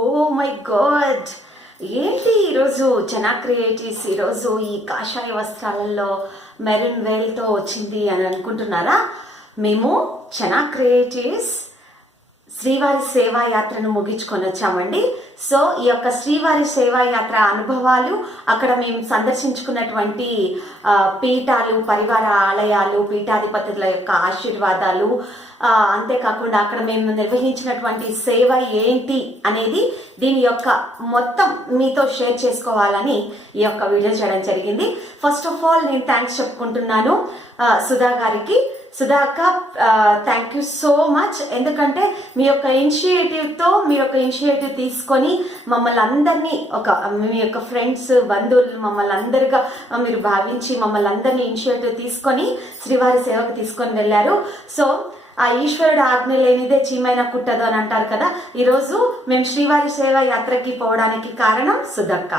Oh my God, ఏంటి ఈరోజు జనా క్రియేటివ్స్ ఈరోజు ఈ కాషాయ వస్త్రాలలో మెరూన్ వేల్తో వచ్చింది అని అనుకుంటున్నారా? మేము జనా క్రియేటివ్స్ శ్రీవారి సేవా యాత్రను ముగించుకొని వచ్చామండి. సో ఈ యొక్క శ్రీవారి సేవా యాత్ర అనుభవాలు, అక్కడ మేము సందర్శించుకున్నటువంటి పీఠాలు, పరివార ఆలయాలు, పీఠాధిపతుల యొక్క ఆశీర్వాదాలు, అంతేకాకుండా అక్కడ మేము నిర్వహించినటువంటి సేవ ఏంటి అనేది దీని యొక్క మొత్తం మీతో షేర్ చేసుకోవాలని ఈ యొక్క వీడియో చేయడం జరిగింది. ఫస్ట్ ఆఫ్ ఆల్ నేను థ్యాంక్స్ చెప్పుకుంటున్నాను సుధా గారికి. Sudhakar, thank you so much. ఎందుకంటే మీ యొక్క ఇనిషియేటివ్ తీసుకొని మమ్మల్ని అందరినీ మీ యొక్క ఫ్రెండ్స్, బంధువులు మమ్మల్ని అందరిగా మీరు భావించి మమ్మల్ని అందరినీ ఇనిషియేటివ్ తీసుకొని శ్రీవారి సేవకు తీసుకొని వెళ్ళారు. సో ఆ ఈశ్వరుడు ఆజ్ఞ లేనిదే చీమైనా కుట్టదు అని అంటారు కదా. ఈరోజు మేము శ్రీవారి సేవ యాత్రకి పోవడానికి కారణం సుధక్క,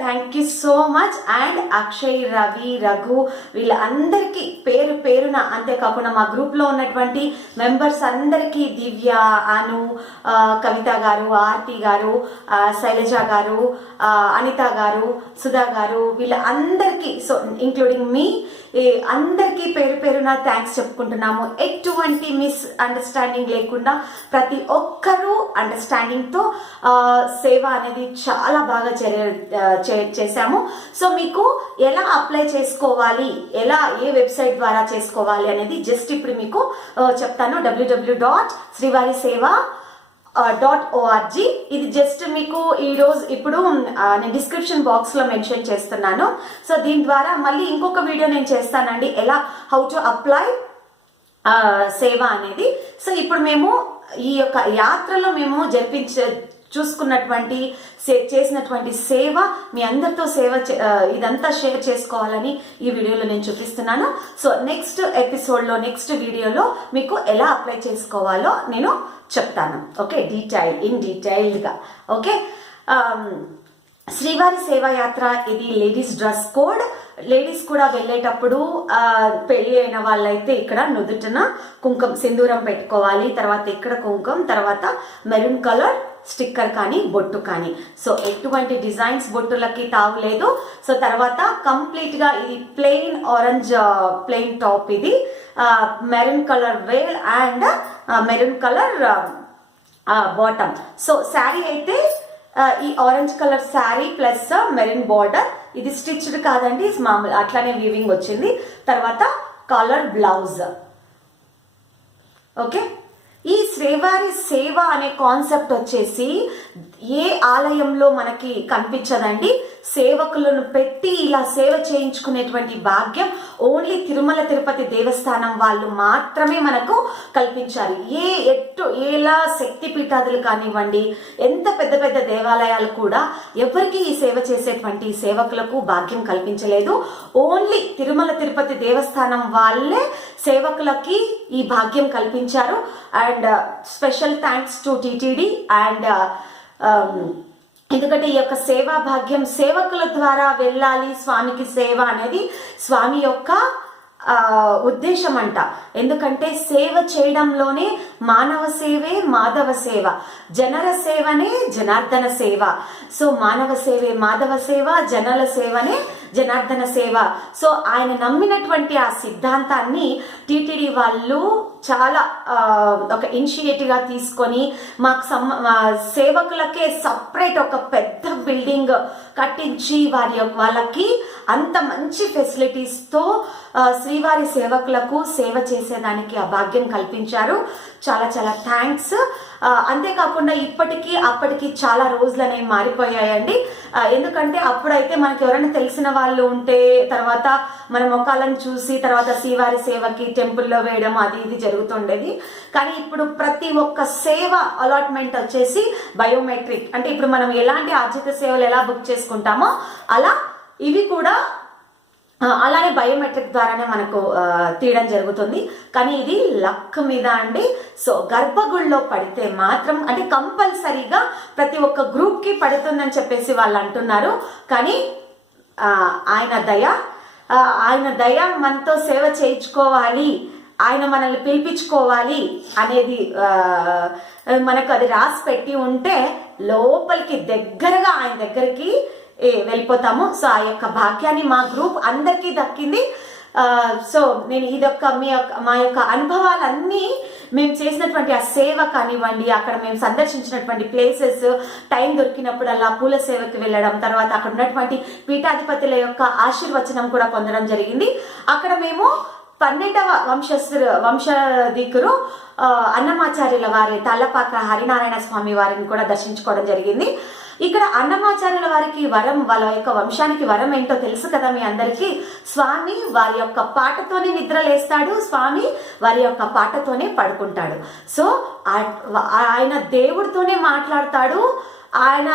thank you so much. And Akshay, Ravi, Raghu వీళ్ళందరికీ పేరు పేరున, అంతేకాకుండా మా గ్రూప్లో ఉన్నటువంటి మెంబర్స్ అందరికీ, దివ్య, అను, కవిత గారు, ఆర్తి గారు, శైలజ గారు, అనిత గారు, సుధా గారు, వీళ్ళందరికీ, సో ఇంక్లూడింగ్ మీ అందరికీ పేరు పేరున థ్యాంక్స్ చెప్పుకుంటున్నాము. ఎటువంటి మిస్ అండర్స్టాండింగ్ లేకుండా ప్రతి ఒక్కరూ అండర్స్టాండింగ్తో సేవ అనేది చాలా బాగా చేశాము. సో మీకు ఎలా అప్లై చేసుకోవాలి, ఎలా ఏ వెబ్సైట్ ద్వారా చేసుకోవాలి అనేది జస్ట్ ఇప్పుడు మీకు చెప్తాను. www.srivariseva.org. ఇది జస్ట్ మీకు ఇప్పుడు నేను డిస్క్రిప్షన్ బాక్స్ లో మెన్షన్ చేస్తున్నాను. సో దీని ద్వారా మళ్ళీ ఇంకొక వీడియో నేను చేస్తానండి, హౌ టు అప్లై సేవ అనేది. సో ఇప్పుడు మేము ఈ యొక్క యాత్రలో మేము చేసినటువంటి సేవ మీ అందరితో ఇదంతా షేర్ చేసుకోవాలని ఈ వీడియోలో నేను చూపిస్తున్నాను. సో నెక్స్ట్ ఎపిసోడ్లో, నెక్స్ట్ వీడియోలో మీకు ఎలా అప్లై చేసుకోవాలో నేను చెప్తాను. ఓకే, డీటెయిల్డ్గా. ఓకే, శ్రీవారి సేవా యాత్ర ఇది లేడీస్ డ్రెస్ కోడ్. లేడీస్ కూడా వెళ్ళేటప్పుడు పెళ్లి అయిన వాళ్ళైతే ఇక్కడ నుదుటిన కుంకుమ సింధూరం పెట్టుకోవాలి, తర్వాత ఇక్కడ కుంకుమ, తర్వాత మెరూన్ కలర్ స్టిక్కర్ కానీ బొట్టు కానీ. సో ఎటువంటి డిజైన్స్ బొట్టులకి తావులేదు. సో తర్వాత కంప్లీట్ గా ఇది ప్లెయిన్ ఆరెంజ్ ప్లెయిన్ టాప్, ఇది maroon colour veil and maroon colour bottom. So sari అయితే ఈ orange colour sari plus maroon border. ఇది స్టిచ్డ్ కాదండి, మామూలు అట్లానే వీవింగ్ వచ్చింది. తర్వాత కాలర్ బ్లౌజ్. ఓకే, ఈ శ్రీవారి సేవ అనే కాన్సెప్ట్ వచ్చేసి ఏ ఆలయంలో మనకి కనిపించదండి. సేవకులను పెట్టి ఇలా సేవ చేయించుకునేటువంటి భాగ్యం ఓన్లీ తిరుమల తిరుపతి దేవస్థానం వాళ్ళు మాత్రమే మనకు కల్పించారు. ఎలా శక్తి పీఠాదులు కానివ్వండి, ఎంత పెద్ద పెద్ద దేవాలయాలు కూడా ఎవరికి ఈ సేవ చేసేటువంటి సేవకులకు భాగ్యం కల్పించలేదు. ఓన్లీ తిరుమల తిరుపతి దేవస్థానం వాళ్ళే సేవకులకి ఈ భాగ్యం కల్పించారు. And special thanks to TTD. And ఎందుకంటే ఈ యొక్క సేవా భాగ్యం సేవకుల ద్వారా వెళ్ళాలి, స్వామికి సేవ అనేది స్వామి యొక్క ఉద్దేశం అంట. ఎందుకంటే సేవ చేయడంలోనే మానవ సేవే మాధవ సేవ, జనర సేవనే జనార్దన సేవ. సో మానవ సేవే మాధవ సేవ, జనల సేవనే జనార్దన సేవ. సో ఆయన నమ్మినటువంటి ఆ సిద్ధాంతాన్ని టిటిడి వాళ్ళు చాలా ఒక ఇనిషియేటివ్ గా తీసుకొని సేవకులకే సపరేట్ ఒక పెద్ద బిల్డింగ్ కట్టించి వాళ్ళకి అంత మంచి ఫెసిలిటీస్తో శ్రీవారి సేవకులకు సేవ చేసేదానికి ఆ భాగ్యం కల్పించారు. చాలా చాలా థ్యాంక్స్. అంతేకాకుండా అప్పటికి చాలా రోజులు అనేవి మారిపోయాయండి. ఎందుకంటే అప్పుడైతే మనకి ఎవరైనా తెలిసిన వాళ్ళు ఉంటే తర్వాత మన ముఖాలను చూసి తర్వాత శ్రీవారి సేవకి టెంపుల్లో వేయడం అది ఇది జరుగుతుండేది. కానీ ఇప్పుడు ప్రతి ఒక్క సేవ అలాట్మెంట్ వచ్చేసి బయోమెట్రిక్. అంటే ఇప్పుడు మనం ఎలాంటి ఆర్జిత సేవలు ఎలా బుక్ చేసుకుంటామో అలా ఇవి కూడా అలానే బయోమెట్రిక్ ద్వారానే మనకు తీయడం జరుగుతుంది. కానీ ఇది లక్ మీద అండి. సో గర్భగుడిలో పడితే మాత్రం అంటే కంపల్సరీగా ప్రతి ఒక్క గ్రూప్ కి పడుతుందని చెప్పేసి వాళ్ళు అంటున్నారు. కానీ ఆయన దయ మనతో సేవ చేయించుకోవాలి ఆయన మనల్ని పిలిపించుకోవాలి అనేది మనకు అది రాసి పెట్టి ఉంటే లోపలికి దగ్గరగా ఆయన దగ్గరికి వెళ్ళిపోతాము. సో ఆ యొక్క భాగ్యాన్ని మా గ్రూప్ అందరికీ దక్కింది. సో నేను మా యొక్క అనుభవాలన్నీ మేము చేసినటువంటి ఆ సేవ కానివ్వండి, అక్కడ మేము సందర్శించినటువంటి ప్లేసెస్, టైం దొరికినప్పుడల్లా పూల సేవకి వెళ్ళడం, తర్వాత అక్కడ ఉన్నటువంటి పీఠాధిపతుల యొక్క ఆశీర్వచనం కూడా పొందడం జరిగింది. అక్కడ మేము 12వ వంశధికురు అన్నమాచార్యుల వారి తల్లపాక హరినారాయణ స్వామి వారిని కూడా దర్శించుకోవడం జరిగింది. ఇక్కడ అన్నమాచార్యుల వారికి వరం, వాళ్ళ యొక్క వంశానికి వరం ఏంటో తెలుసు కదా మీ అందరికీ. స్వామి వారి యొక్క పాటతోనే నిద్రలేస్తాడు, స్వామి వారి యొక్క పాటతోనే పడుకుంటాడు. సో ఆయన దేవుడితోనే మాట్లాడతాడు. ఆయన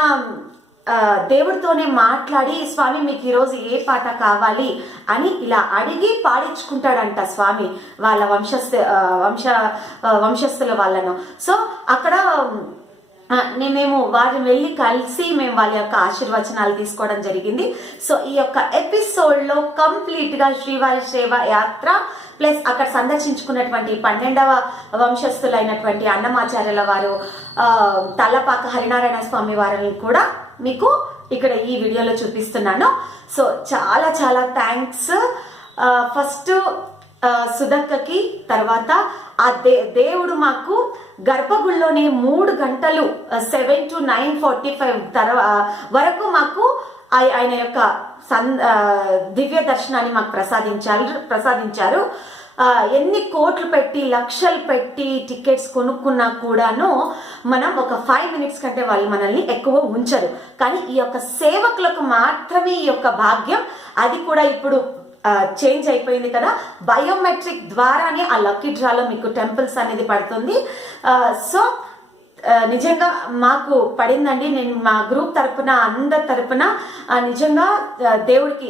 దేవుడితోనే మాట్లాడి, స్వామి మీకు ఈరోజు ఏ పాట కావాలి అని ఇలా అడిగి పాడించుకుంటాడంట స్వామి వాళ్ళ వంశస్థుల వాళ్ళను. సో అక్కడ మేము వారిని వెళ్ళి కలిసి మేము వాళ్ళ యొక్క ఆశీర్వచనాలు తీసుకోవడం జరిగింది. సో ఈ యొక్క ఎపిసోడ్లో కంప్లీట్గా శ్రీవారి సేవ యాత్ర ప్లస్ అక్కడ సందర్శించుకున్నటువంటి 12వ వంశస్థులైనటువంటి అన్నమాచార్యుల వారు తల్లపాక హరినారాయణ స్వామి వారిని కూడా మీకు ఇక్కడ ఈ వీడియోలో చూపిస్తున్నాను. సో చాలా చాలా థ్యాంక్స్. ఫస్ట్ సుధక్కకి, తర్వాత ఆ దేవుడు మాకు గర్భగుడిలోనే 3 గంటలు 7 to 9:45 వరకు మాకు ఆయన యొక్క దివ్య దర్శనాన్ని మాకు ప్రసాదించారు. ఎన్ని కోట్లు పెట్టి లక్షలు పెట్టి టికెట్స్ కొనుక్కున్నా కూడాను మనం ఒక 5 minutes కంటే వాళ్ళు మనల్ని ఎక్కువ ఉంచరు. కానీ ఈ యొక్క సేవకులకు మాత్రమే ఈ యొక్క భాగ్యం. అది కూడా ఇప్పుడు చేంజ్ అయిపోయింది కదా, బయోమెట్రిక్ ద్వారానే ఆ లక్కీ డ్రాలో మీకు టెంపుల్స్ అనేది పడుతుంది. సో నిజంగా మాకు పడిందండి. నేను మా గ్రూప్ తరపున అందరి తరపున నిజంగా దేవుడికి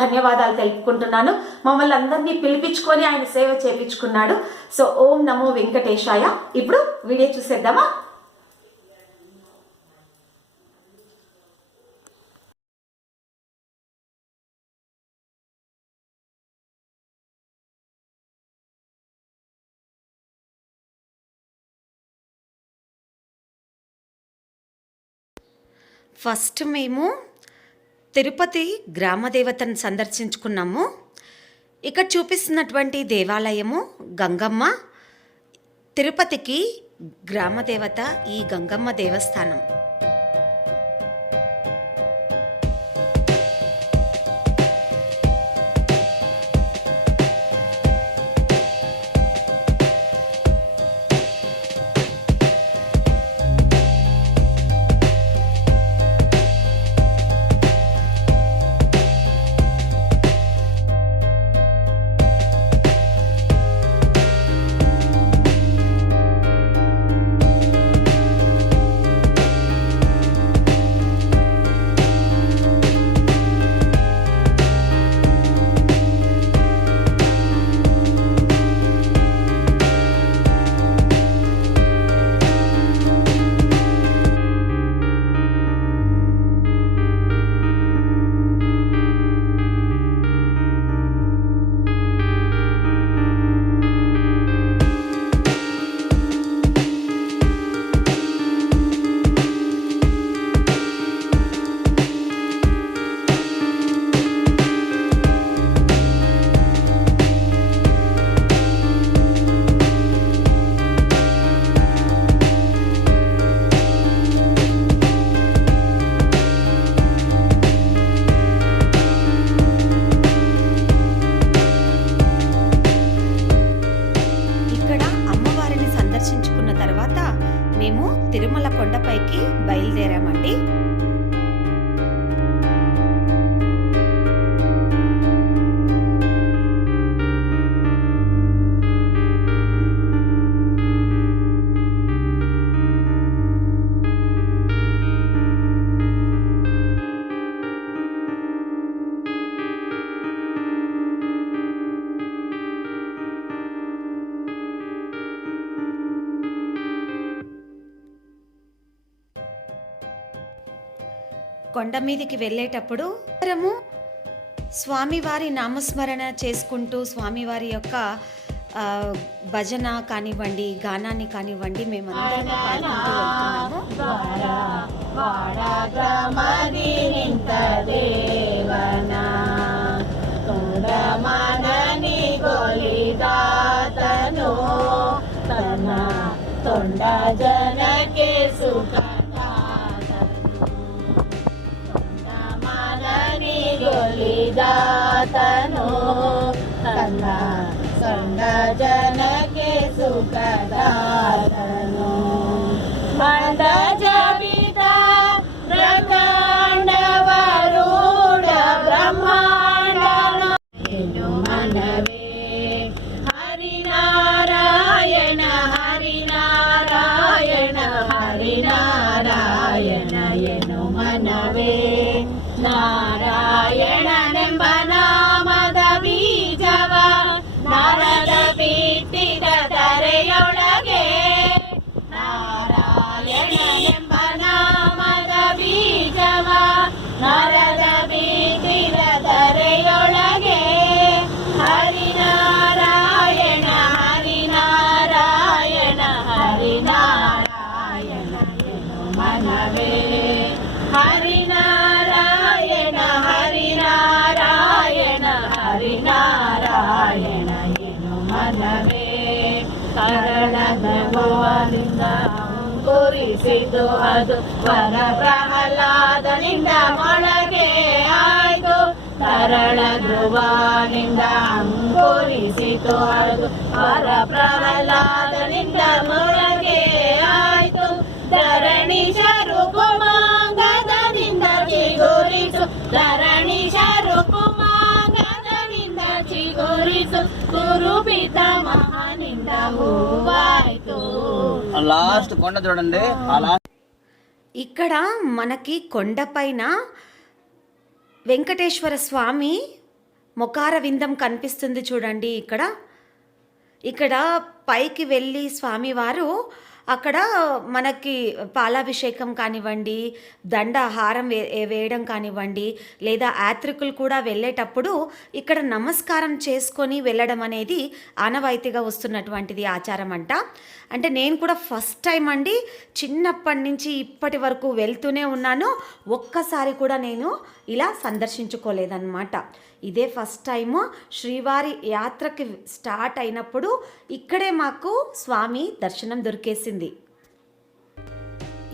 ధన్యవాదాలు తెలుపుకుంటున్నాను. మమ్మల్ని అందరినీ పిలిపించుకొని ఆయన సేవ చేయించుకున్నాడు. సో ఓం నమో వెంకటేశాయ. ఇప్పుడు వీడియో చూసేద్దామా? ఫస్ట్ మేము తిరుపతి గ్రామదేవతను సందర్శించుకున్నాము. ఇక్కడ చూపిస్తున్నటువంటి దేవాలయము గంగమ్మ. తిరుపతికి గ్రామదేవత ఈ గంగమ్మ దేవస్థానం. మేము తిరుమల కొండపైకి బయలుదేరామండి. కొండ మీదికి వెళ్ళేటప్పుడు మనము స్వామివారి నామస్మరణ చేసుకుంటూ స్వామివారి యొక్క భజన కానివ్వండి, గానాన్ని కానివ్వండి మేమందరం పాడుకుంటూ వెళ్తున్నాము. తొండ ಜನಕ್ಕೆ ಸುಖದಾತನು ಮನನಿ ಗೊಲಿದಾತನು ತನ್ನ ಸೊಂಡ ಜನಕ್ಕೆ ಸುಖದಾತನು ಮಂಡ ಜಬಿತ ಪ್ರಕಾಂಡವರೂಢ ಬ್ರಹ್ಮಾಂಡನ ಏನು ಮನವೇ ಹರಿನಾರಾಯಣ ಹರಿನಾರಾಯಣ ಹರಿನಾರಾಯಣ ಎನು ಮನವೇ ನಾರಾಯಣನೆಂಬ ನಾಮದ ಬೀಜವ ನಾರದ ಬಿಟ್ಟಿದ ಧರೆಯೊಳಗೆ ನಾರಾಯಣನೆಂಬ ನಾಮದ ಬೀಜವ ನಾರದ ಬಿಟ್ಟಿದ ಧರೆಯೊಳಗೆ ಹರಿನಾರಾಯಣ ಹರಿನಾರಾಯಣ ಹರಿನಾರಾಯಣ ಎನು ಮನವೇ ಹರಿನಾರಾಯಣ ಹರಿನಾರಾಯಣ ಹರಿನಾರಾಯಣ ಎನು ಮನವೇ ಕರಳದ ಗೋವಲಿಂದ ಅಂಕುರಿಸಿತು ಅದು ವರ ಪ್ರಹ್ಲಾದನಿಂದ ಮೊಳಗೆ ಆಯ್ತು ಕರಳ ಧ್ರುವನಿಂದ ಅಂಕುರಿಸಿತು ಅದು ವರ ಪ್ರಹ್ಲಾದನಿಂದ ಮೊಳಗೆ ಆಯ್ತು ಧರಣೀಶರು ಕುಮಾಂಗದದಿಂದ ಚಿಗುರಿಸು ಧರಣೀಶರು ಕುಮಾಂಗದದಿಂದ ಚಿಗುರಿಸು ಕುರುಪಿತ ಮಹಾನಿಂದ ಹೂವಾಯ್ತು. లాస్ట్ కొండ చూడండి. ఇక్కడ మనకి కొండపైన వెంకటేశ్వర స్వామి మొకార విందం కనిపిస్తుంది చూడండి. ఇక్కడ పైకి వెళ్ళి స్వామివారు అక్కడ మనకి పాలాభిషేకం కానివ్వండి, దండ హారం వేయడం కానివ్వండి, లేదా యాత్రికులు కూడా వెళ్ళేటప్పుడు ఇక్కడ నమస్కారం చేసుకొని వెళ్ళడం అనేది ఆనవాయితీగా వస్తున్నటువంటిది ఆచారం అంట. అంటే నేను కూడా ఫస్ట్ టైం అండి, చిన్నప్పటి నుంచి ఇప్పటి వరకు వెళ్తూనే ఉన్నాను, ఒక్కసారి కూడా నేను ఇలా సందర్శించుకోలేదన్నమాట. ఇదే ఫస్ట్ టైము శ్రీవారి యాత్రకి స్టార్ట్ అయినప్పుడు ఇక్కడే మాకు స్వామి దర్శనం దొరికేసింది.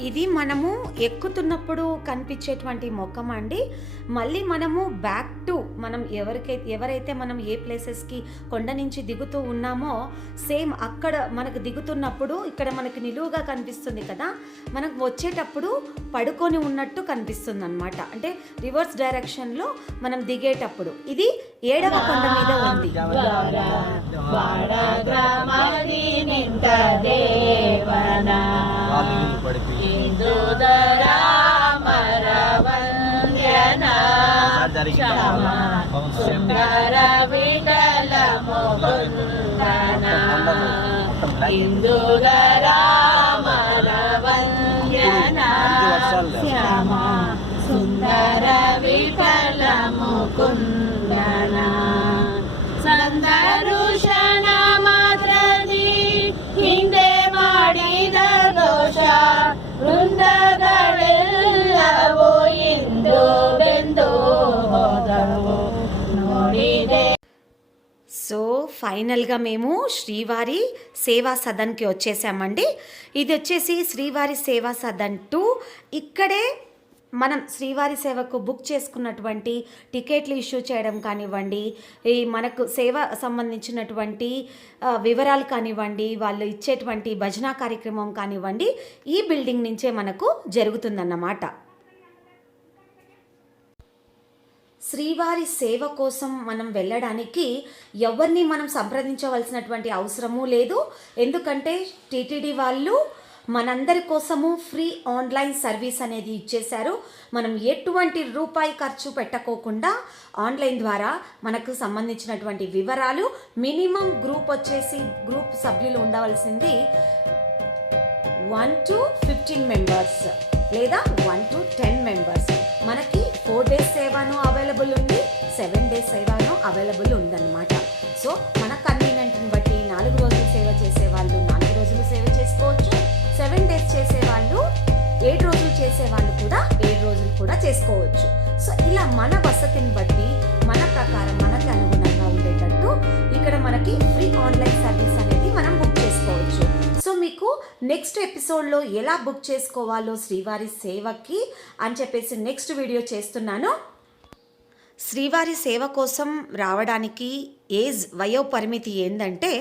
ఇది మనము ఎక్కుతున్నప్పుడు కనిపించేటువంటి మొక్కం అండి. మళ్ళీ మనము బ్యాక్ టు మనం ఎవరైతే మనం ఏ ప్లేసెస్కి కొండ నుంచి దిగుతూ ఉన్నామో సేమ్ అక్కడ మనకు దిగుతున్నప్పుడు ఇక్కడ మనకి నిలువుగా కనిపిస్తుంది కదా, మనకు వచ్చేటప్పుడు పడుకొని ఉన్నట్టు కనిపిస్తుంది అనమాట. అంటే రివర్స్ డైరెక్షన్లో మనం దిగేటప్పుడు. ఇది 7వ కొండ మీద ఉంది. సుందర విఠల ముకుందన ఇందుధర మరవంద్యన శ్యామ సుందర విఠల ముకుందన ಸಂದರುಷನ ಮಾತ್ರದಿ ಹಿಂದೆ ಮಾಡಿದ ದೋಷ ವೃಂದಗಳೆಲ್ಲವೂ ಇಂದು ಬೆಂದು ಹೋದವು ನೋಡಿದೆ. సో ఫైనల్గా మేము శ్రీవారి సేవా సదన్కి వచ్చేసామండి. ఇది వచ్చేసి శ్రీవారి సేవా సదన్ 2. ఇక్కడే మనం శ్రీవారి సేవకు బుక్ చేసుకున్నటువంటి టికెట్లు ఇష్యూ చేయడం కానివ్వండి, ఈ మనకు సేవ సంబంధించినటువంటి వివరాలు కానివ్వండి, వాళ్ళు ఇచ్చేటువంటి భజన కార్యక్రమం కానివ్వండి, ఈ బిల్డింగ్ నుంచే మనకు జరుగుతుందన్నమాట. శ్రీవారి సేవ కోసం మనం వెళ్ళడానికి ఎవరిని మనం సంప్రదించవలసినటువంటి అవసరమూ లేదు. ఎందుకంటే టీటీడీ వాళ్ళు మనందరి కోసము ఫ్రీ ఆన్లైన్ సర్వీస్ అనేది ఇచ్చేశారు. మనం ఎటువంటి రూపాయి ఖర్చు పెట్టకోకుండా ఆన్లైన్ ద్వారా మనకు సంబంధించినటువంటి వివరాలు, మినిమం గ్రూప్ సభ్యులు ఉండవలసింది 1 to 15 మెంబర్స్. లేదా 1 to 10 మెంబర్స్. మనకి 4 డేస్ సేవను అవైలబుల్ ఉంది, 7 డేస్ సేవను అవైలబుల్ ఉందన్నమాట. సో మన కన్వీనియంట్ని బట్టి 4 రోజులు సేవ చేసేవాళ్ళు 4 రోజులు సేవ చేసుకోవచ్చు, 7 డేస్ చేసేవాళ్ళు 7 రోజులు చేసేవాళ్ళు కూడా 7 రోజులు కూడా చేసుకోవచ్చు. సో ఇలా మన వసతిని బట్టి మన ప్రకారం మనకి అనుగుణంగా ఉండేటట్టు ఇక్కడ మనకి ఫ్రీ ఆన్లైన్ సర్వీస్ అనేది మనం బుక్ చేసుకోవచ్చు. సో మీకు నెక్స్ట్ ఎపిసోడ్లో ఎలా బుక్ చేసుకోవాలో శ్రీవారి సేవకి అని చెప్పేసి నెక్స్ట్ వీడియో చేస్తున్నాను. శ్రీవారి సేవ కోసం రావడానికి వయో పరిమితి ఏంటంటే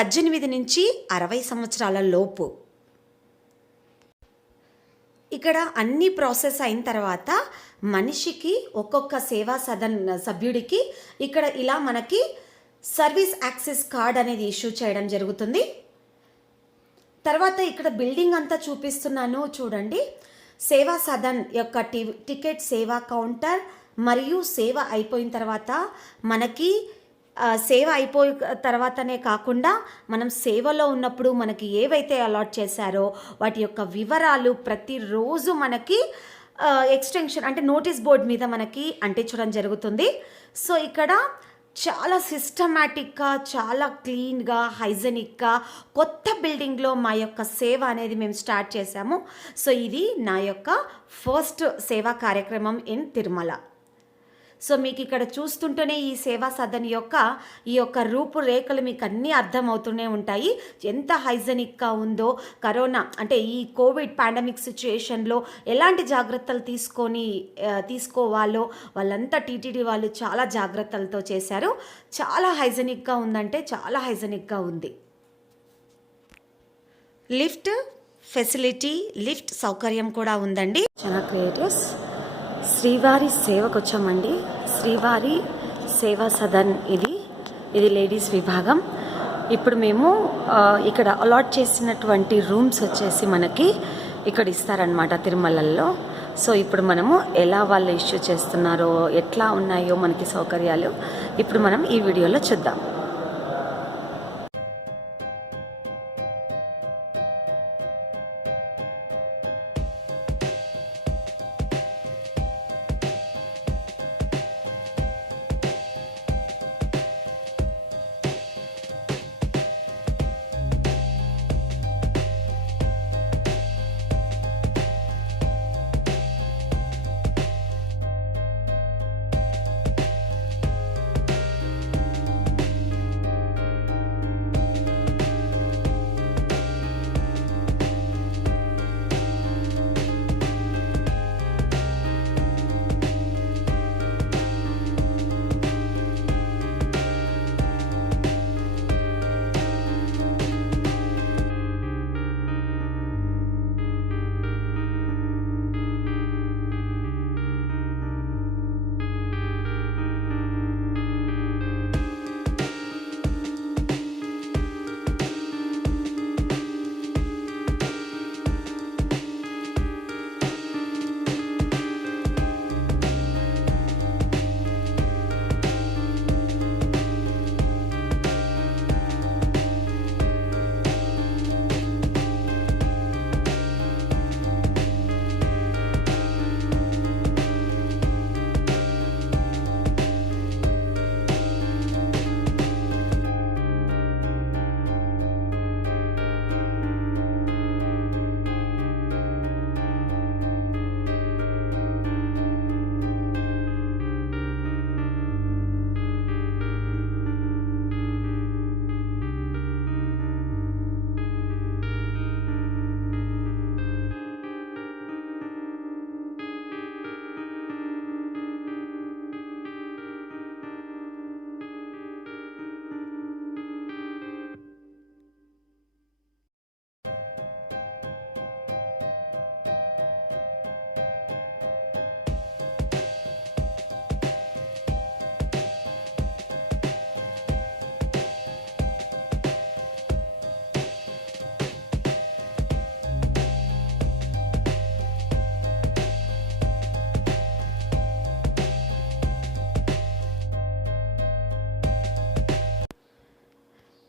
18 నుంచి 60 సంవత్సరాల లోపు. ఇక్కడ అన్ని ప్రాసెస్ అయిన తర్వాత మనిషికి ఒక్కొక్క సేవా సదన్ సభ్యుడికి ఇక్కడ ఇలా మనకి సర్వీస్ యాక్సెస్ కార్డ్ అనేది ఇష్యూ చేయడం జరుగుతుంది. తర్వాత ఇక్కడ బిల్డింగ్ అంతా చూపిస్తున్నాను చూడండి. సేవా సదన్ యొక్క టికెట్ సేవా కౌంటర్ మరియు సేవ అయిపోయిన తర్వాత మనకి సేవ అయిపోయిన తర్వాతనే కాకుండా మనం సేవలో ఉన్నప్పుడు మనకి ఏవైతే అలాట్ చేశారో వాటి యొక్క వివరాలు ప్రతిరోజు మనకి ఎక్స్టెన్షన్ అంటే నోటీస్ బోర్డ్ మీద మనకి అంటించడం జరుగుతుంది. సో ఇక్కడ చాలా సిస్టమాటిక్గా, చాలా క్లీన్గా, హైజెనిక్గా కొత్త బిల్డింగ్లో మా యొక్క సేవ అనేది మేము స్టార్ట్ చేశాము. సో ఇది నా యొక్క ఫస్ట్ సేవా కార్యక్రమం ఇన్ తిరుమల. సో మీకు ఇక్కడ చూస్తుంటేనే ఈ సేవా సదన్ యొక్క ఈ యొక్క రూపురేఖలు మీకు అన్నీ అర్థమవుతూనే ఉంటాయి ఎంత హైజెనిక్గా ఉందో. కరోనా అంటే ఈ కోవిడ్ పాండమిక్ సిచ్యుయేషన్లో ఎలాంటి జాగ్రత్తలు తీసుకోవాలో వాళ్ళంతా టీటీడీ వాళ్ళు చాలా జాగ్రత్తలతో చేశారు. చాలా హైజెనిక్గా ఉందంటే చాలా హైజెనిక్గా ఉంది. లిఫ్ట్ ఫెసిలిటీ, లిఫ్ట్ సౌకర్యం కూడా ఉందండి. చాలా క్రియేటివ్స్. శ్రీవారి సేవకు వచ్చామండి. శ్రీవారి సేవా సదన్ ఇది లేడీస్ విభాగం. ఇప్పుడు మేము ఇక్కడ అలాట్ చేసినటువంటి రూమ్స్ వచ్చేసి మనకి ఇక్కడ ఇస్తారనమాట తిరుమలలో. సో ఇప్పుడు మనము ఎలా వాళ్ళు ఇష్యూ చేస్తున్నారో ఎట్లా ఉన్నాయో మనకి సౌకర్యాలు ఇప్పుడు మనం ఈ వీడియోలో చూద్దాం.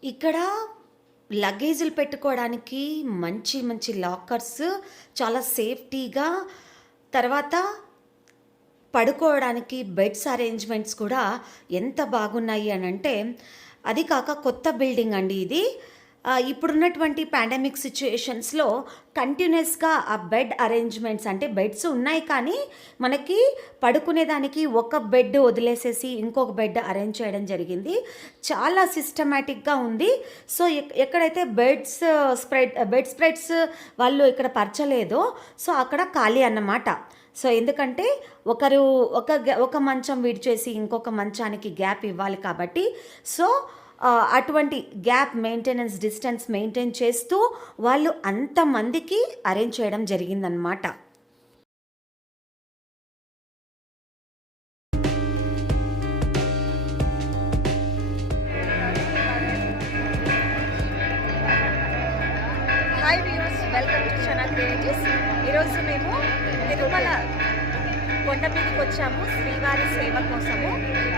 ఇక్కడ లగేజీలు పెట్టుకోవడానికి మంచి మంచి లాకర్స్, చాలా సేఫ్టీగా, తర్వాత పడుకోవడానికి బెడ్స్ అరేంజ్మెంట్స్ కూడా ఎంత బాగున్నాయి అని అంటే, అది కాక కొత్త బిల్డింగ్ అండి ఇది. ఇప్పుడున్నటువంటి పాండమిక్ సిచ్యుయేషన్స్లో కంటిన్యూస్గా ఆ బెడ్ అరేంజ్మెంట్స్, అంటే బెడ్స్ ఉన్నాయి కానీ మనకి పడుకునేదానికి ఒక బెడ్ వదిలేసేసి ఇంకొక బెడ్ అరేంజ్ చేయడం జరిగింది. చాలా సిస్టమేటిక్గా ఉంది. సో ఎక్కడైతే బెడ్ స్ప్రెడ్స్ వాళ్ళు ఇక్కడ పరచలేదో, సో అక్కడ ఖాళీ అన్నమాట. సో ఎందుకంటే ఒక మంచం విడిచేసి ఇంకొక మంచానికి గ్యాప్ ఇవ్వాలి కాబట్టి, సో అటువంటి గ్యాప్ మెయింటెనెన్స్, డిస్టెన్స్ మెయింటైన్ చేస్తూ వాళ్ళు అంతమందికి అరేంజ్ చేయడం జరిగిందనమాట. Hi viewers, welcome to chana creatives. ఈరోజు మేము తిరుమల కొండ మీదకి వచ్చాము శ్రీవారి సేవ కోసము.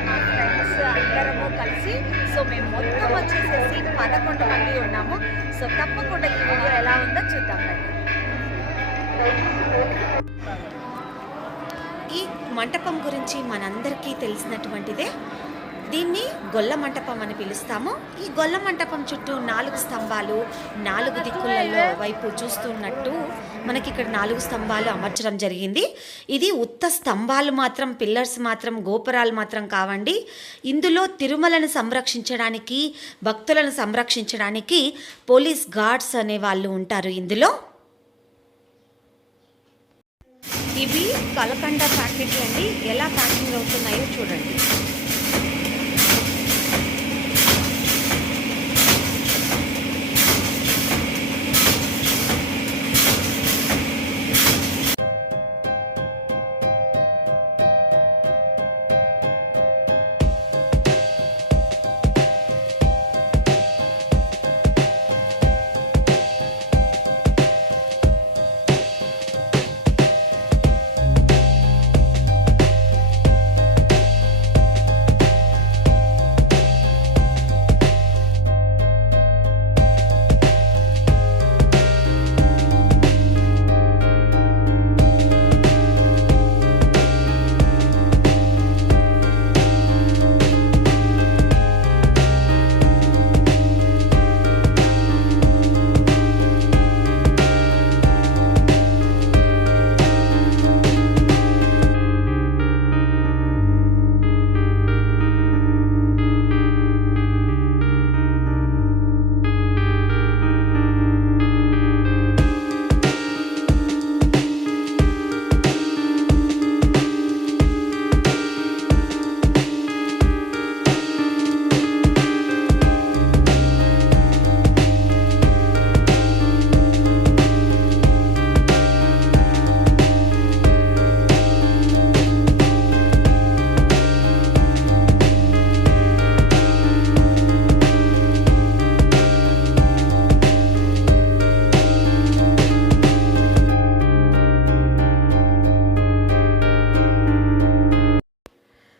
మా ఫ్రెండ్స్ అందరము కలిసి, సో మేము మొత్తం వచ్చేసేసి 11 మంది ఉన్నాము. సో తప్పకుండా ఈ వీడియో ఎలా ఉందో చూద్దాం. ఈ మంటపం గురించి మనందరికీ తెలిసినటువంటిదే. దీన్ని గొల్ల మంటపం అని పిలుస్తాము. ఈ గొల్ల మంటపం చుట్టూ 4 స్తంభాలు, 4 దిక్కులలో వైపు చూస్తున్నట్టు మనకి ఇక్కడ 4 స్తంభాలు అమర్చడం జరిగింది. ఇది ఉత్త స్తంభాలు మాత్రం, పిల్లర్స్ మాత్రం, గోపురాలు మాత్రం కావండి. ఇందులో తిరుమలను సంరక్షించడానికి, భక్తులను సంరక్షించడానికి పోలీస్ గార్డ్స్ అనే వాళ్ళు ఉంటారు ఇందులో. ఇవి కలకండ ప్యాకెట్లు అండి. ఎలా ప్యాకింగ్ అవుతున్నాయో చూడండి.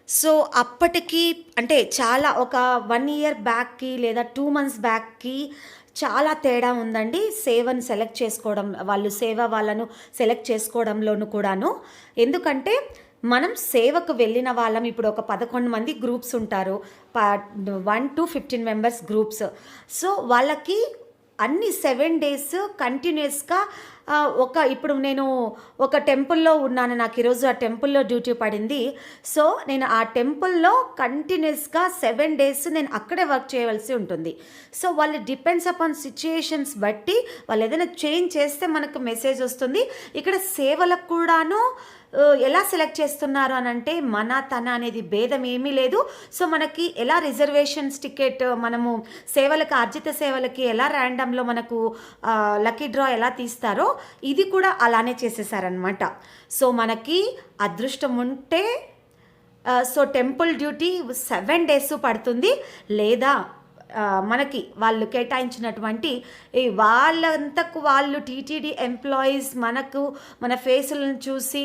సో అప్పటికి అంటే చాలా ఒక 1 ఇయర్ బ్యాక్కి లేదా 2 మంత్స్ బ్యాక్కి చాలా తేడా ఉందండి. సేవను సెలెక్ట్ చేసుకోవడం, వాళ్ళు సేవ వాళ్ళను సెలెక్ట్ చేసుకోవడంలోనూ కూడాను. ఎందుకంటే మనం సేవకు వెళ్ళిన వాళ్ళం ఇప్పుడు ఒక 11 మంది గ్రూప్స్ ఉంటారు, 1 to 15 మెంబర్స్ గ్రూప్స్. సో వాళ్ళకి అన్ని 7 days కంటిన్యూస్గా ఇప్పుడు నేను ఒక టెంపుల్లో ఉన్నాను, నాకు ఈరోజు ఆ టెంపుల్లో డ్యూటీ పడింది. సో నేను ఆ టెంపుల్లో కంటిన్యూస్గా 7 days నేను అక్కడే వర్క్ చేయవలసి ఉంటుంది. సో వాళ్ళు డిపెండ్స్ అపాన్ సిచ్యుయేషన్స్ బట్టి వాళ్ళు ఏదైనా చేంజ్ చేస్తే మనకు మెసేజ్ వస్తుంది. ఇక్కడ సేవలకు కూడాను ఎలా సెలెక్ట్ చేస్తున్నారు అని అంటే మన తన అనేది భేదం ఏమీ లేదు. సో మనకి ఎలా రిజర్వేషన్స్ టికెట్, మనము సేవలకు, ఆర్జిత సేవలకి ఎలా ర్యాండమ్లో మనకు లక్కీ డ్రా ఎలా తీస్తారో ఇది కూడా అలానే చేసేసారనమాట. సో మనకి అదృష్టం ఉంటే సో టెంపుల్ డ్యూటీ 7 days పడుతుంది, లేదా మనకి వాళ్ళు కేటాయించినటువంటి వాళ్ళంతకు వాళ్ళు టీటీడీ ఎంప్లాయీస్ మనకు మన ఫేసులను చూసి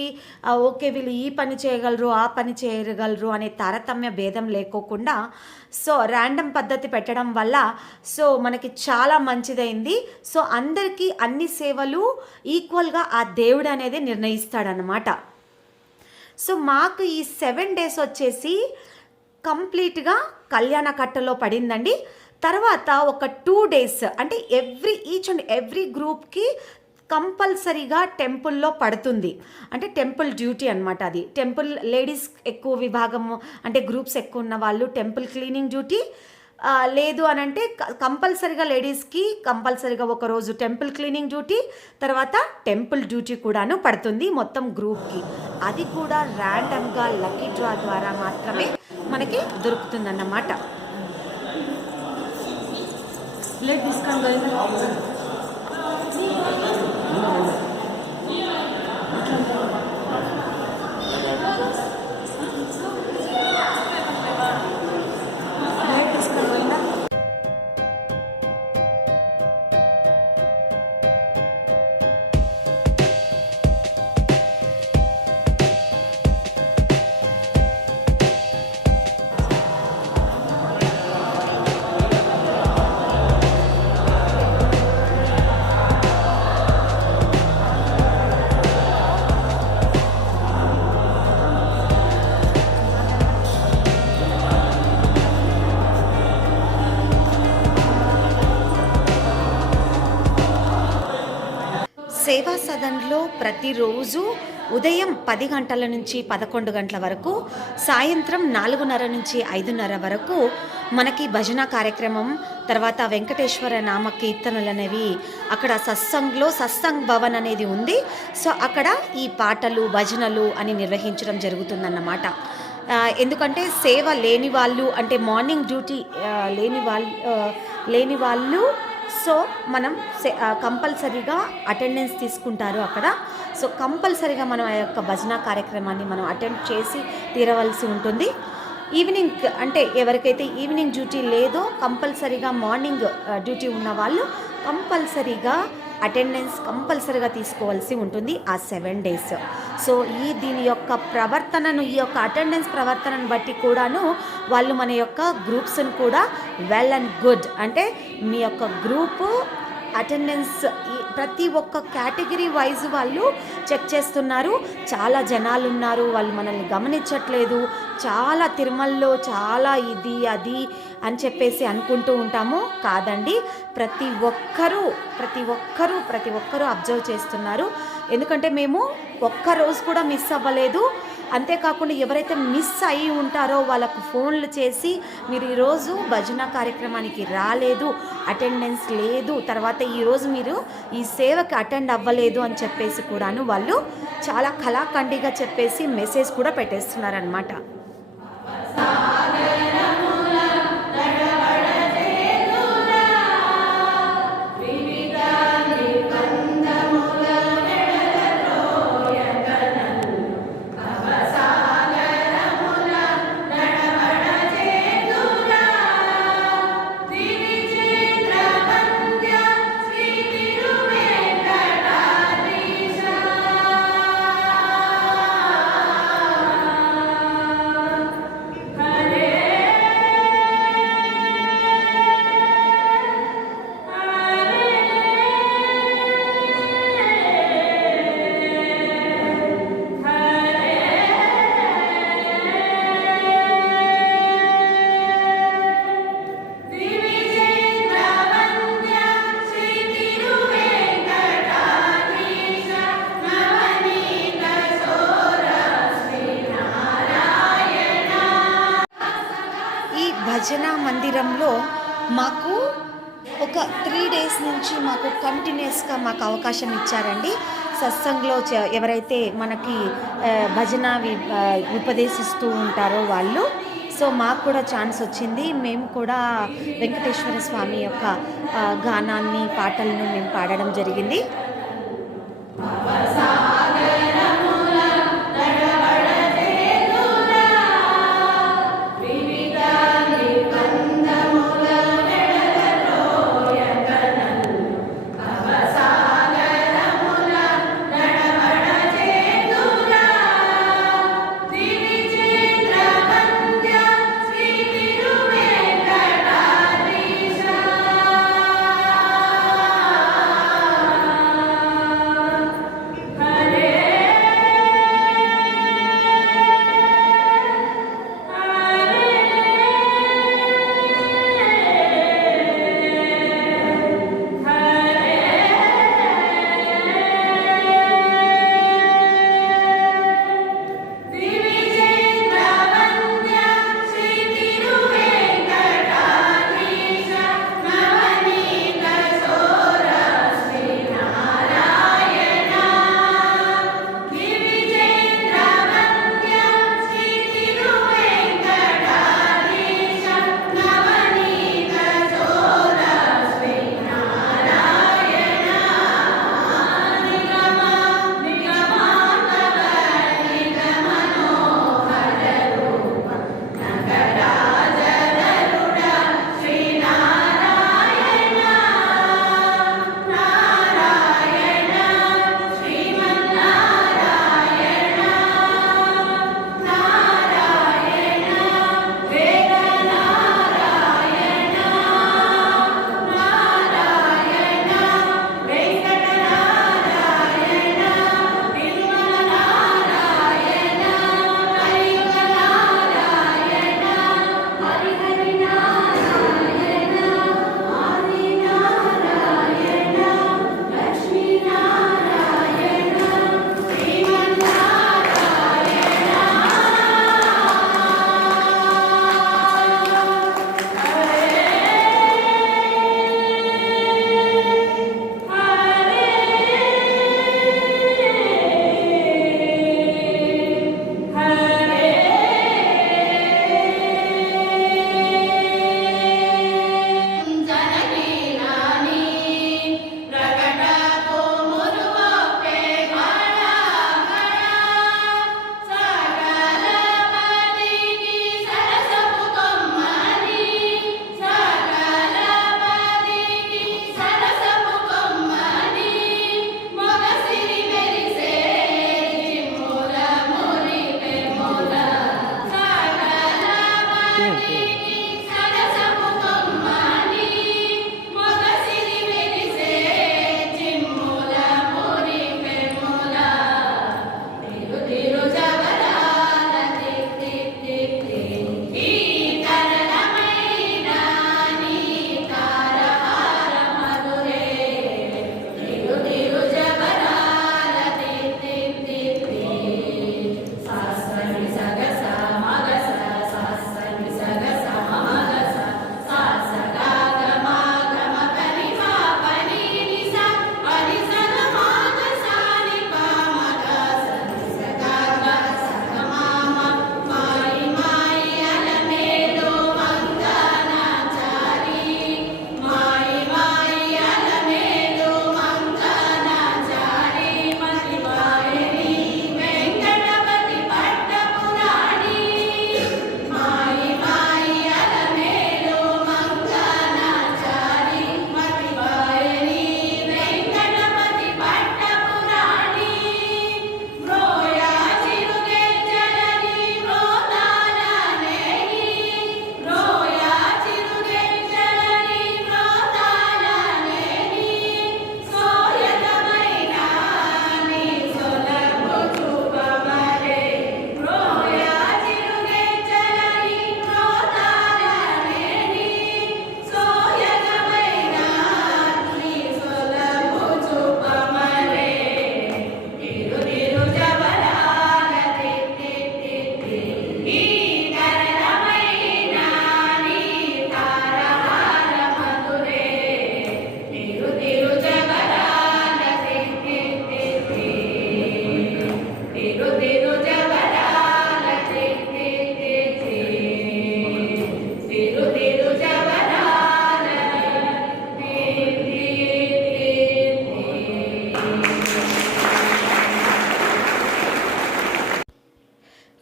ఓకే వీళ్ళు ఈ పని చేయగలరు ఆ పని చేయగలరు అనే తారతమ్య భేదం లేకోకుండా సో ర్యాండమ్ పద్ధతి పెట్టడం వల్ల సో మనకి చాలా మంచిదైంది. సో అందరికీ అన్ని సేవలు ఈక్వల్గా ఆ దేవుడు అనేది నిర్ణయిస్తాడనమాట. సో మాకు ఈ 7 days వచ్చేసి కంప్లీట్గా కళ్యాణ కట్టలో పడిందండి. తర్వాత ఒక 2 days అంటే ఈచ్ అండ్ ఎవ్రీ గ్రూప్కి కంపల్సరీగా టెంపుల్లో పడుతుంది. అంటే టెంపుల్ డ్యూటీ అనమాట. అది టెంపుల్ లేడీస్ ఎక్కువ విభాగము అంటే గ్రూప్స్ ఎక్కువ ఉన్న వాళ్ళు టెంపుల్ క్లీనింగ్ డ్యూటీ, లేదు అని అంటే కంపల్సరీగా లేడీస్కి కంపల్సరీగా ఒకరోజు టెంపుల్ క్లీనింగ్ డ్యూటీ, తర్వాత టెంపుల్ డ్యూటీ కూడాను పడుతుంది మొత్తం గ్రూప్కి. అది కూడా ర్యాండమ్గా లక్కీ డ్రా ద్వారా మాత్రమే మనకి దొరుకుతుందన్నమాట. సేవా సదన్లో ప్రతిరోజు ఉదయం 10 గంటల నుంచి 11 గంటల వరకు, సాయంత్రం 4:30 నుంచి 5:30 వరకు మనకి భజన కార్యక్రమం, తర్వాత వెంకటేశ్వర నామ కీర్తనలు అనేవి అక్కడ సత్సంగ్ భవన్ అనేది ఉంది. సో అక్కడ ఈ పాటలు భజనలు అని నిర్వహించడం జరుగుతుందన్నమాట. ఎందుకంటే సేవ లేని వాళ్ళు అంటే మార్నింగ్ డ్యూటీ లేని వాళ్ళు సో మనం కంపల్సరీగా అటెండెన్స్ తీసుకుంటారు అక్కడ. సో కంపల్సరీగా మనం ఆ యొక్క భజన కార్యక్రమాన్ని మనం అటెండ్ చేసి తీరవలసి ఉంటుంది. ఈవినింగ్ అంటే ఎవరికైతే ఈవినింగ్ డ్యూటీ లేదో కంపల్సరీగా మార్నింగ్ డ్యూటీ ఉన్న వాళ్ళు కంపల్సరీగా అటెండెన్స్ కంపల్సరీగా తీసుకోవాల్సి ఉంటుంది ఆ 7 days. సో దీని యొక్క ప్రవర్తనను ఈ యొక్క అటెండెన్స్ ప్రవర్తనను బట్టి కూడాను వాళ్ళు మన యొక్క గ్రూప్స్ని కూడా వెల్ అండ్ గుడ్ అంటే మీ యొక్క గ్రూపు అటెండెన్స్ ప్రతి ఒక్క కేటగిరీ వైజ్ వాళ్ళు చెక్ చేస్తున్నారు. చాలా జనాలు ఉన్నారు, వాళ్ళు మనల్ని గమనించట్లేదు, చాలా తిరుమలలో చాలా ఇది అది అని చెప్పేసి అనుకుంటూ ఉంటాము. కాదండి, ప్రతి ఒక్కరూ అబ్జర్వ్ చేస్తున్నారు. ఎందుకంటే మేము ఒక్కరోజు కూడా మిస్ అవ్వలేదు. అంతేకాకుండా ఎవరైతే మిస్ అయ్యి ఉంటారో వాళ్ళకు ఫోన్లు చేసి మీరు ఈరోజు భజన కార్యక్రమానికి రాలేదు, అటెండెన్స్ లేదు, తర్వాత ఈరోజు మీరు ఈ సేవకి అటెండ్ అవ్వలేదు అని చెప్పేసి కూడాను వాళ్ళు చాలా కళాఖండిగా చెప్పేసి మెసేజ్ కూడా పెట్టేస్తున్నారనమాట. భజన మందిరంలో మాకు ఒక 3 days నుంచి మాకు కంటిన్యూస్గా మాకు అవకాశం ఇచ్చారండి. సత్సంగ్లో ఎవరైతే మనకి భజన ఉపదేశిస్తూ ఉంటారో వాళ్ళు. సో మాకు కూడా ఛాన్స్ వచ్చింది. మేము కూడా వెంకటేశ్వర స్వామి యొక్క గానాన్ని పాటలను మేము పాడడం జరిగింది.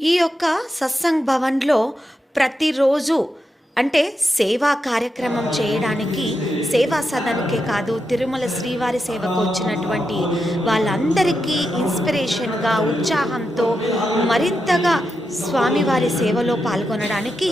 ఈ యొక్క సత్సంగ్ భవన్లో ప్రతిరోజు అంటే సేవా కార్యక్రమం చేయడానికి సేవా సదనకే కాదు, తిరుమల శ్రీవారి సేవకు వచ్చినటువంటి వాళ్ళందరికీ ఇన్స్పిరేషన్గా, ఉత్సాహంతో మరింతగా స్వామివారి సేవలో పాల్గొనడానికి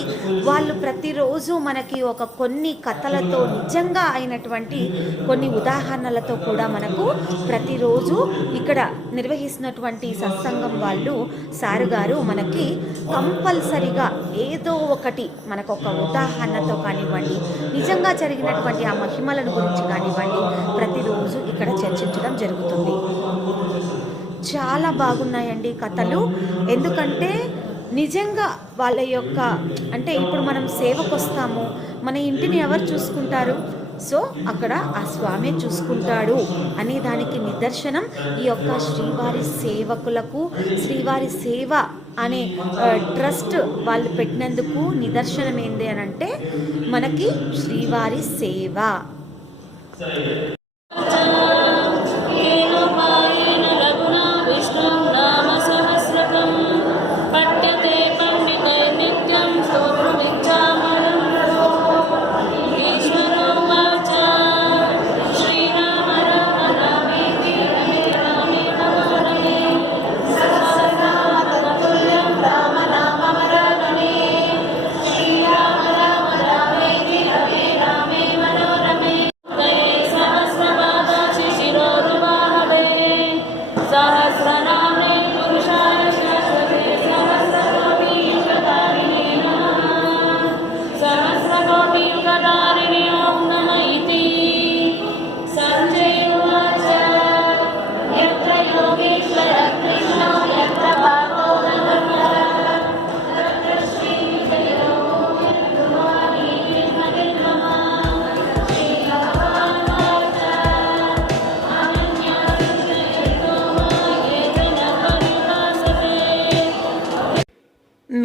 వాళ్ళు ప్రతిరోజు మనకి ఒక కొన్ని కథలతో, నిజంగా అయినటువంటి కొన్ని ఉదాహరణలతో కూడా మనకు ప్రతిరోజు ఇక్కడ నిర్వహిస్తున్నటువంటి సత్సంగం వాళ్ళు సారు గారు మనకి కంపల్సరిగా ఏదో ఒకటి మనకు ఒక ఉదాహరణతో కానివ్వండి, నిజంగా జరిగినటువంటి ఆ మహిమలను గురించి కానివ్వండి, ప్రతిరోజు ఇక్కడ చర్చించడం జరుగుతుంది. చాలా బాగున్నాయండి కథలు. ఎందుకంటే నిజంగా వాళ్ళ యొక్క అంటే ఇప్పుడు మనం సేవకు వస్తాము, మన ఇంటిని ఎవరు చూసుకుంటారు? సో అక్కడ ఆ స్వామి చూసుకుంటాడు అనే దానికి నిదర్శనం ఈ యొక్క శ్రీవారి సేవకులకు, శ్రీవారి సేవ అనే ట్రస్ట్ వాళ్ళు పెట్టినందుకు నిదర్శనం ఏంటి అని అంటే మనకి శ్రీవారి సేవ.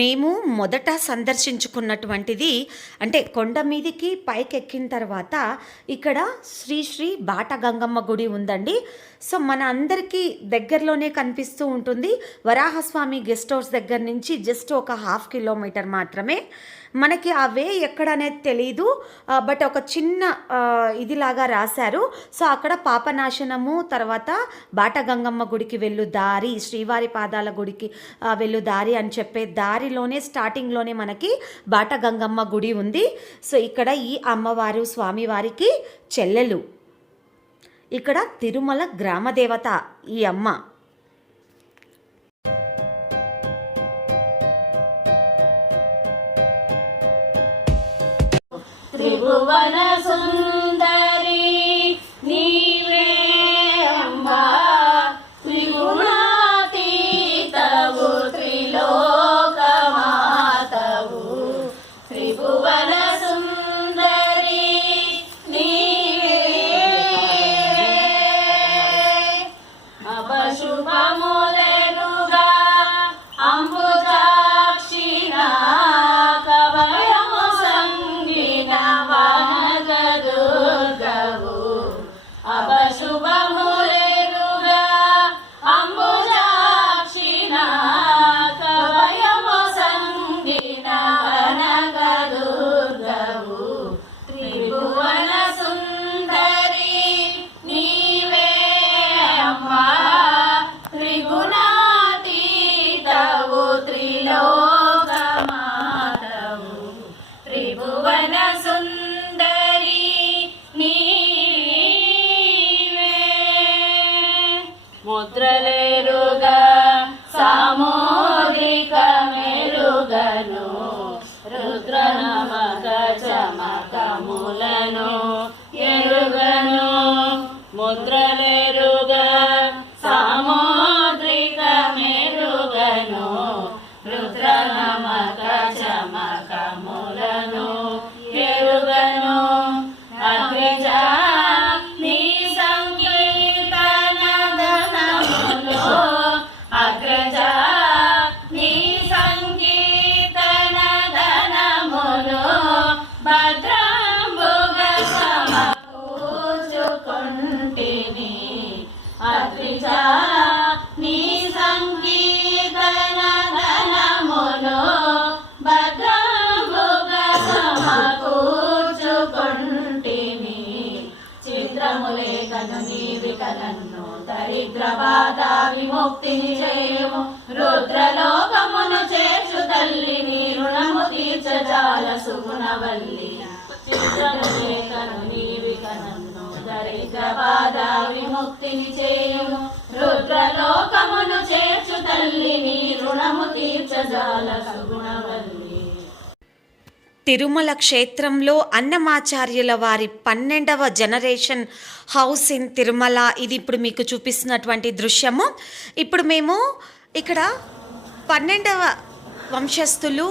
మేము మొదట సందర్శించుకున్నటువంటిది అంటే కొండ మీదికి పైకెక్కిన తర్వాత ఇక్కడ శ్రీ బాట గంగమ్మ గుడి ఉందండి. సో మన అందరికీ దగ్గరలోనే కనిపిస్తూ ఉంటుంది. వరాహస్వామి గెస్ట్ హౌస్ దగ్గర నుంచి జస్ట్ ఒక 1/2 కిలోమీటర్ మాత్రమే. మనకి ఆ వే ఎక్కడనేది తెలీదు, బట్ ఒక చిన్న ఇదిలాగా రాశారు. సో అక్కడ పాపనాశనము, తర్వాత బాట గంగమ్మ గుడికి వెళ్ళు దారి, శ్రీవారి పాదాల గుడికి వెళ్ళు దారి అని చెప్పే దారిలోనే స్టార్టింగ్లోనే మనకి బాట గంగమ్మ గుడి ఉంది. సో ఇక్కడ ఈ అమ్మవారు స్వామివారికి చెల్లెలు. ఇక్కడ తిరుమల గ్రామదేవత ఈ అమ్మ. త్రిభువన సుందరి నీవే అంబా, త్రిగుణాతీతవు త్రిలోకమాతవు. త్రిభువన సుందరి నీవే అపశుభములెనుగా అంబుజాక్షిణ కవయము సంగిన వనగదుర్గవు. అపశుభములెనుగా అంబుజాక్షిణ కవయము సంగిన వనగదుర్గవు. త్రిభువన సుందరి నీవే అమ్మా, త్రిగుణాతీతవు త్రిలోకమాతవు. త్రిభువన సుందరి నీవే ముద్రలేరుగా సామోదిక మెరుగను, రుద్రనమక చమకములను ఎరుగను. ముద్రలేరుగా సామోద్రిక మెరుగను, రుద్రనమక చమకములను ఎరుగను. అగ్రజా నీ సంకీర్తన గణములో, అగ్రజా నీ సంకీర్తన గణములో భద్రంబుగ సమకూర్చుకొంటిని. దరిద్రబాధ విముక్తిని చేయుము రుద్రలోకమును చేర్చు తల్లి నీ రుణము తీర్చజాల సుగుణవల్లి చిత్రలేఖను నీవికనన్ను దరిద్రబాధ విముక్తిని చేయుము రుద్రలోకమును చేర్చు తల్లి నీ రుణము తీర్చజాల సుగుణవల్లి. తిరుమల క్షేత్రంలో అన్నమాచార్యుల వారి 12వ జనరేషన్ హౌస్ ఇన్ తిరుమల. ఇది ఇప్పుడు మీకు చూపిస్తున్నటువంటి దృశ్యము. ఇప్పుడు మేము ఇక్కడ 12వ వంశస్థులు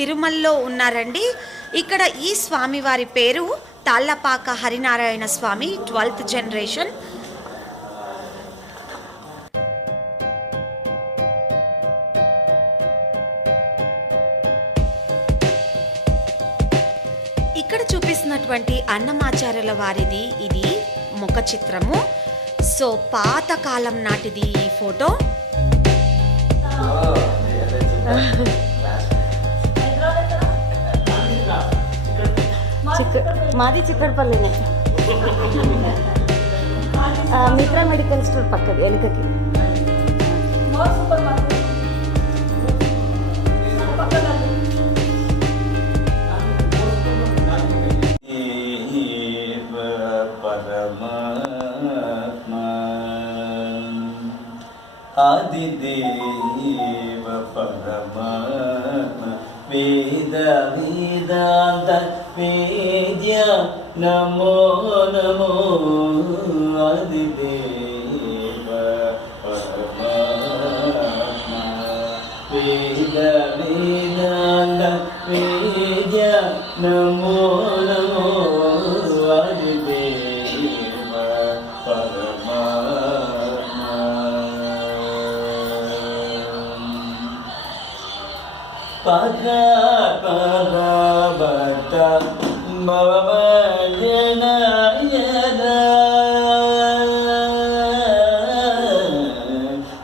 తిరుమలలో ఉన్నారండి. ఇక్కడ ఈ స్వామివారి పేరు తాళ్ళపాక హరినారాయణ స్వామి, 12th జనరేషన్. ఇక్కడ చూపిస్తున్నటువంటి అన్నమాచార్యుల వారిది ఇది ముఖ చిత్రము. సో పాతకాలం నాటిది ఈ ఫోటో. మాది చిక్కడపల్లినే, మిత్ర మెడికల్ స్టోర్ పక్కది వెనుకకి. ఆదిదేవ పరమాత్మ వేద వేదాంత వేద్య నమో నమో ఆదిదేవ పరమాత్మ వేద వేదాంత వేద్య నమో నమో ఆదిదేవ పరమాత్మ పద పద భక్త భవజనయన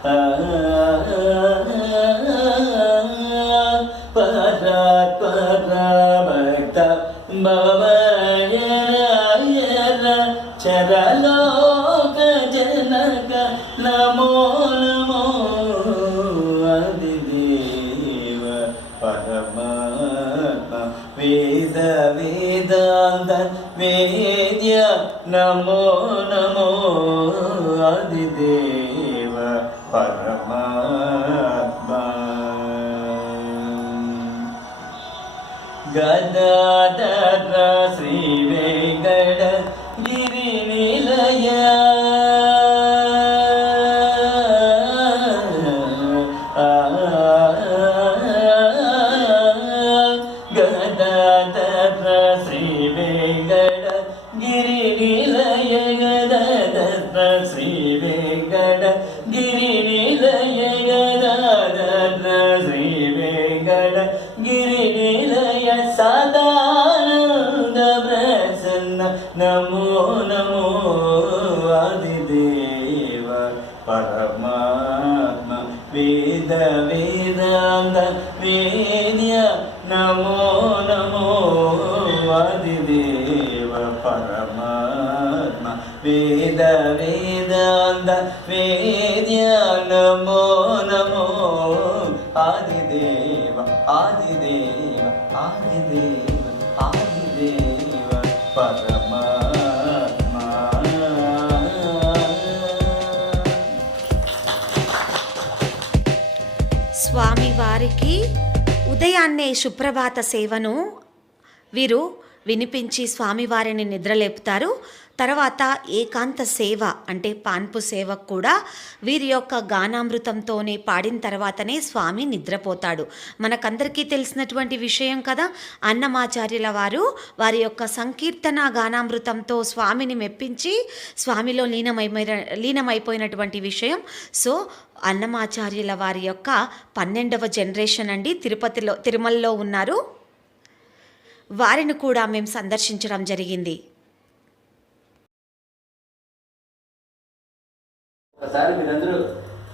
పద పద భక్త భవజనయన చరలోక జనక నమో నమో ఆదిదేవ పరమాత్మ వేద వేదాంత వేద్య నమో నమో ఆదిదేవ పరమాత్మ గదాధర శ్రీ వెంకట గిరి నిలయ గదాధర శ్రీ వెంకట గిరి నిలయ గదాధర శ్రీ వెంకట గిరి నిలయ గదాధర శ్రీ వెంకట గిరి నిలయ సదానంద ప్రసన్న నమో నమో ఆదిదేవ పరమాత్మ వేద వేదాంత వేద్య నమో నమో ఆదిదేవ పరమాత్మ వేద వేదాంత వేద్య నమో నమో ఆదిదేవ ఆదిదేవ ఆదిదేవ ఆదిదేవ పరమాత్మ. స్వామివారికి ఉదయాన్నే సుప్రభాత సేవను వీరు వినిపించి స్వామివారిని నిద్రలేపుతారు. తర్వాత ఏకాంత సేవ అంటే పాన్పు సేవ కూడా వీరి యొక్క గానామృతంతోనే పాడిన తర్వాతనే స్వామి నిద్రపోతాడు. మనకందరికీ తెలిసినటువంటి విషయం కదా. అన్నమాచార్యుల వారు వారి యొక్క సంకీర్తన గానామృతంతో స్వామిని మెప్పించి స్వామిలో లీనమైపోయినటువంటి విషయం. సో అన్నమాచార్యుల వారి యొక్క 12వ జనరేషన్ అండి, తిరుమలలో ఉన్నారు. వారిని కూడా మేము సందర్శించడం జరిగింది. ఒకసారి మీరందరూ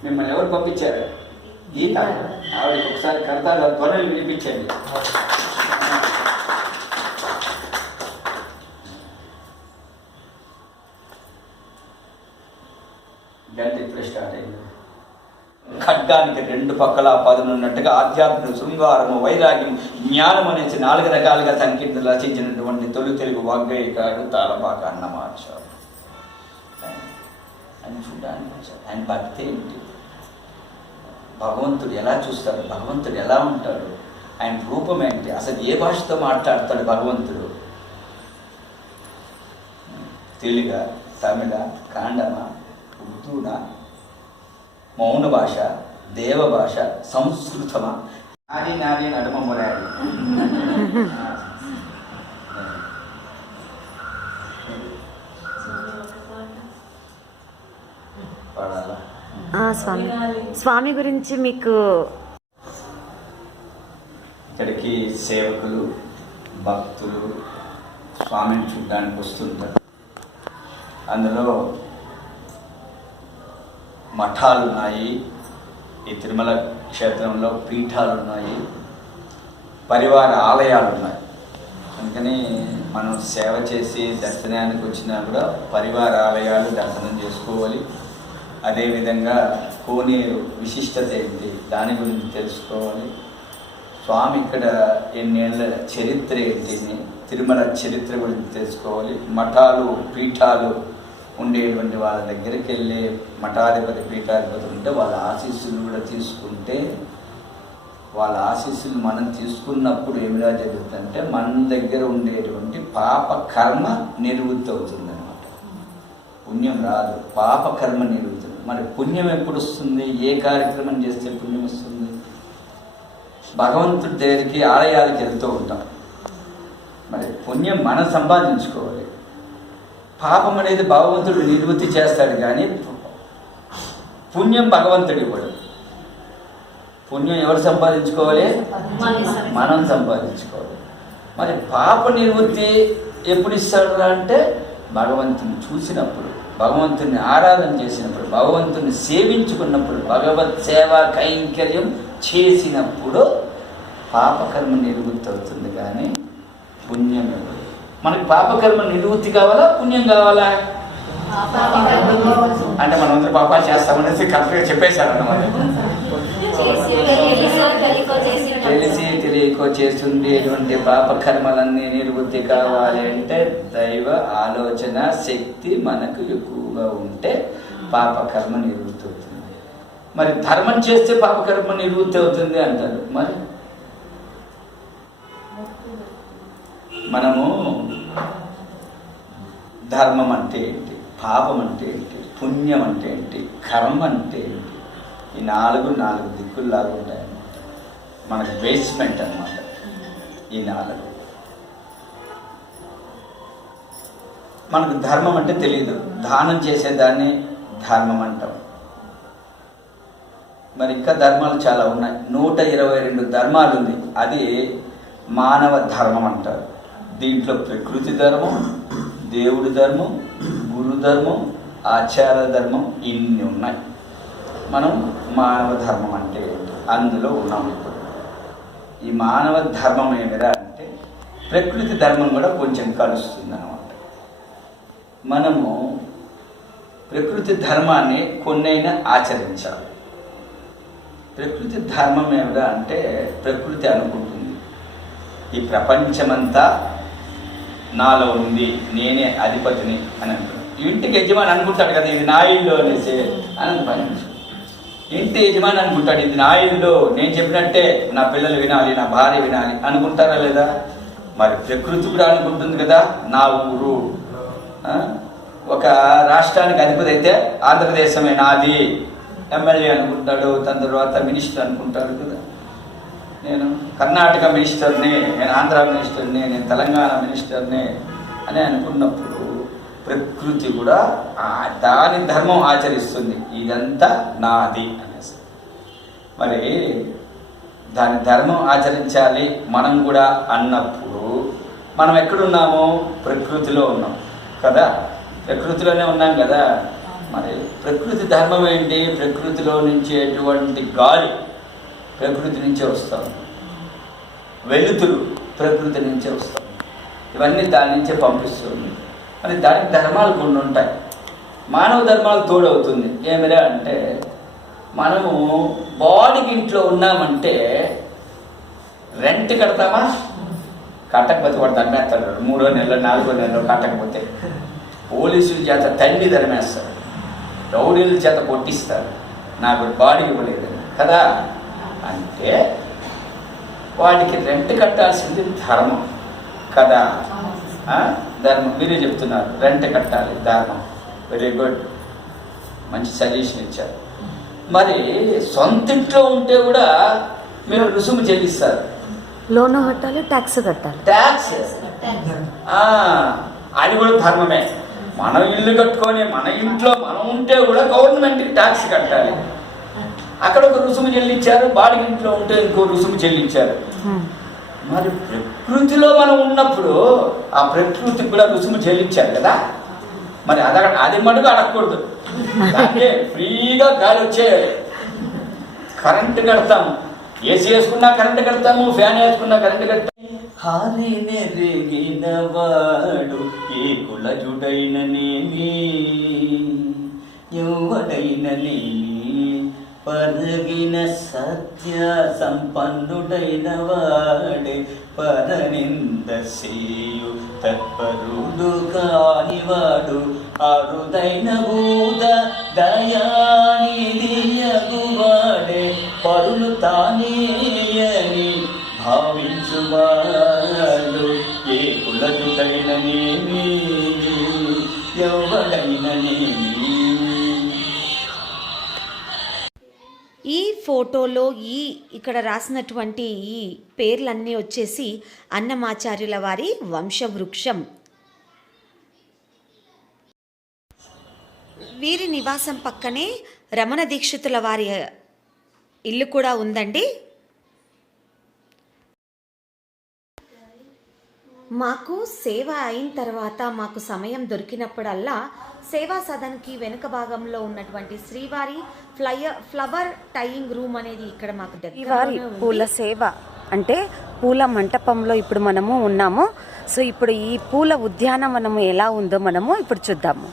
మిమ్మల్ని ఎవరు పంపించారు? గీత ఆవిడ ఒకసారి కర్తాల ధ్వనులు వినిపించండి. గంటి ప్రశ్న ఖడ్గానికి రెండు పక్కల పదునున్నట్టుగా ఆధ్యాత్మిక శృంగారము, వైరాగ్యం, జ్ఞానం అనేసి 4 రకాలుగా సంకీర్తనలు రచించినటువంటి తొలి తెలుగు వాగ్గేయకారుడు తాళపాక అన్నమాచార్యుడు. ఆయన చూడడానికి వచ్చాడు. ఆయన భక్తి ఏంటి, భగవంతుడు ఎలా చూస్తాడు, భగవంతుడు ఎలా ఉంటాడు, ఆయన రూపం ఏంటి, అసలు ఏ భాషతో మాట్లాడతాడు భగవంతుడు, తెలుగ, తమిళ, కన్నడమ, ఉర్దూనా, మౌన భాష, దేవ భాష, సంస్కృతమా, నాది నాది నడుమ మొరాడి పాడాలా? స్వామి స్వామి గురించి మీకు ఇక్కడికి సేవకులు, భక్తులు స్వామిని చూడడానికి వస్తుంటారు. అందులో మఠాలు ఉన్నాయి, ఈ తిరుమల క్షేత్రంలో పీఠాలు ఉన్నాయి, పరివార ఆలయాలు ఉన్నాయి. అందుకని మనం సేవ చేసి దర్శనానికి వచ్చినా కూడా పరివార ఆలయాలు దర్శనం చేసుకోవాలి. అదేవిధంగా కోనేరు విశిష్టత ఏంటి దాని గురించి తెలుసుకోవాలి. స్వామి ఇక్కడ ఎన్నేళ్ళ చరిత్ర ఏంటి, తిరుమల చరిత్ర గురించి తెలుసుకోవాలి. మఠాలు, పీఠాలు ఉండేటువంటి వాళ్ళ దగ్గరికి వెళ్ళి మఠాధిపతి, పీఠాధిపతి ఉంటే వాళ్ళ ఆశీస్సులు కూడా తీసుకుంటే, వాళ్ళ ఆశీస్సులు మనం తీసుకున్నప్పుడు ఏమిలా జరుగుతుందంటే మన దగ్గర ఉండేటువంటి పాప కర్మ నివృత్తి అవుతుంది అన్నమాట. పుణ్యం రాదు, పాప కర్మ నివృత్తి. మరి పుణ్యం ఎప్పుడు వస్తుంది, ఏ కార్యక్రమం చేస్తే పుణ్యం వస్తుంది? భగవంతుడి దగ్గరికి ఆలయాలకు వెళ్తూ ఉంటాం. మరి పుణ్యం మనం సంపాదించుకోవాలి. పాపం అనేది భగవంతుడు నివృత్తి చేస్తాడు, కానీ పుణ్యం భగవంతుడు ఇవ్వడు. పుణ్యం ఎవరు సంపాదించుకోవాలి? మనం సంపాదించుకోవాలి. మరి పాప నివృత్తి ఎప్పుడు ఇస్తాడు అంటే భగవంతుని చూసినప్పుడు, భగవంతుని ఆరాధన చేసినప్పుడు, భగవంతుని సేవించుకున్నప్పుడు, భగవత్ సేవా కైంకర్యం చేసినప్పుడు పాపకర్మ నివృత్తి అవుతుంది, కానీ పుణ్యం ఇవ్వదు. మనకి పాపకర్మ నివృత్తి కావాలా, పుణ్యం కావాలా? అంటే మనం అందరూ పాపాలు చేస్తామనేసి కరెక్ట్గా చెప్పేశారు అన్నమాట. తెలిసి తెలియకో చేస్తుండేటువంటి పాపకర్మలన్నీ నివృత్తి కావాలి అంటే దైవ ఆలోచన శక్తి మనకు ఎక్కువగా ఉంటే పాపకర్మ నివృత్తి అవుతుంది. మరి ధర్మం చేస్తే పాపకర్మ నివృత్తి అవుతుంది అంటారు. మరి మనము ధర్మం అంటే ఏంటి, పాపం అంటే ఏంటి, పుణ్యం అంటే ఏంటి, కర్మ అంటే ఏంటి, ఈ 4 దిక్కుల్లాగా ఉంటాయన్నమాట. మనకు బేస్మెంట్ అన్నమాట ఈ 4. మనకు ధర్మం అంటే తెలియదు, దానం చేసేదాన్ని ధర్మం అంటాం. మరి ఇంకా ధర్మాలు చాలా ఉన్నాయి. 122 ధర్మాలు ఉంది, అది మానవ ధర్మం అంటారు. దీంట్లో ప్రకృతి ధర్మం, దేవుడి ధర్మం, గురు ధర్మం, ఆచార ధర్మం ఇన్ని ఉన్నాయి. మనం మానవ ధర్మం అంటే అందులో ఉన్నాం. ఇప్పుడు ఈ మానవ ధర్మం ఏమిరా అంటే ప్రకృతి ధర్మం కూడా కొంచెం కలుస్తుంది అన్నమాట. మనము ప్రకృతి ధర్మాన్ని కొన్నైనా ఆచరించాలి. ప్రకృతి ధర్మం ఏమిరా అంటే ప్రకృతి అనుకుంటుంది ఈ ప్రపంచమంతా నాలో ఉంది, నేనే అధిపతిని అని అనుకుంటాడు. ఇంటికి యజమాని అనుకుంటాడు కదా ఇది నా ఇల్లు అనేసి అని. ఇంటి యజమాని అనుకుంటాడు ఇది నా ఇల్లు, నేను చెప్పినట్టే నా పిల్లలు వినాలి, నా భార్య వినాలి అనుకుంటారా లేదా? మరి ప్రకృతి కూడా అనుకుంటుంది కదా నా ఊరు. ఒక రాష్ట్రానికి అధిపతి అయితే ఆంధ్రదేశమే నాది, ఎమ్మెల్యే అనుకుంటాడు, దాని తర్వాత మినిస్టర్ అనుకుంటాడు కదా. నేను కర్ణాటక మినిస్టర్ని, నేను ఆంధ్ర మినిస్టర్ని, నేను తెలంగాణ మినిస్టర్ని అని అనుకున్నప్పుడు ప్రకృతి కూడా దాని ధర్మం ఆచరిస్తుంది, ఇదంతా నాది అనేసి. మరి దాని ధర్మం ఆచరించాలి మనం కూడా అన్నప్పుడు మనం ఎక్కడున్నాము? ప్రకృతిలో ఉన్నాం కదా, ప్రకృతిలోనే ఉన్నాం కదా. మరి ప్రకృతి ధర్మం ఏంటి? ప్రకృతిలో నుంచి ఎటువంటి గాలి ప్రకృతి నుంచే వస్తాం, వెలుతురు ప్రకృతి నుంచే వస్తాం, ఇవన్నీ దాని నుంచే పంపిస్తుంది. మరి దానికి ధర్మాలు కొన్ని ఉంటాయి. మానవ ధర్మాలు తోడవుతుంది. ఏమిరా అంటే మనము బాడీకి ఇంట్లో ఉన్నామంటే రెంట్ కడతామా? కట్టకపోతే వాడు దండేస్తాడు. 3వ నెలలో 4వ నెలలో కట్టకపోతే పోలీసుల చేత తల్లి ధర్మేస్తారు, రౌడీల చేత కొట్టిస్తారు, నాకు బాడీ ఇవ్వలేదని కదా. అంటే వాడికి రెంట్ కట్టాల్సింది ధర్మం కదా. ధర్మం మీరే చెప్తున్నారు, రెంట్ కట్టాలి ధర్మం. వెరీ గుడ్, మంచి సజెషన్ ఇచ్చారు. మరి సొంత ఇంట్లో ఉంటే కూడా మీరు రుసుము చెల్లిస్తారు, లోన్ కట్టాలి, ట్యాక్స్ కట్టాలి. ట్యాక్స్ అది కూడా ధర్మమే. మనం ఇల్లు కట్టుకొని మన ఇంట్లో మనం ఉంటే కూడా గవర్నమెంట్కి ట్యాక్స్ కట్టాలి. అక్కడ ఒక రుసుము చెల్లించారు, బాడిగ ఇంట్లో ఉంటే ఇంకో రుసుము చెల్లించారు. మరి ప్రకృతిలో మనం ఉన్నప్పుడు ఆ ప్రకృతికి కూడా రుసుము చెల్లించారు కదా. మరి అది మటుకు అడగకూడదు. దాంట్లో ఫ్రీగా గాలి వచ్చేయాలి. కరెంటు కడతాము, ఏసీ వేసుకున్నా కరెంటు కడతాము, ఫ్యాన్ వేసుకున్నా కరెంటు కడతాము. హారినెరిగిన వాడు ఏ కులజుడైననేమి, ఎవడైననేమి, పరగిన సత్య సంపన్నుడైన వాడే పరనింద సేయు తత్పరుడు కానివాడు, అరుదైన భూత దయానిధియగువాడే పరులు తానేయని భావించువాడు. ఏ కులజుడైననేమి, ఎవడైననేమి. ఈ ఫోటోలో ఇక్కడ రాసినటువంటి ఈ పేర్లన్నీ వచ్చేసి అన్నమాచార్యుల వారి వంశవృక్షం. వీరి నివాసం పక్కనే రమణ దీక్షితుల వారి ఇల్లు కూడా ఉందండి. మాకు సేవ అయిన తర్వాత మాకు సమయం దొరికినప్పుడల్లా సేవా సదన్కి వెనుక భాగంలో ఉన్నటువంటి శ్రీవారి ఫ్లవర్ టైయింగ్ రూమ్ అనేది ఇక్కడ మాకు శ్రీవారి పూల సేవ అంటే పూల మంటపంలో ఇప్పుడు మనము ఉన్నాము. సో ఇప్పుడు ఈ పూల ఉద్యానవనము ఎలా ఉందో మనము ఇప్పుడు చూద్దాము.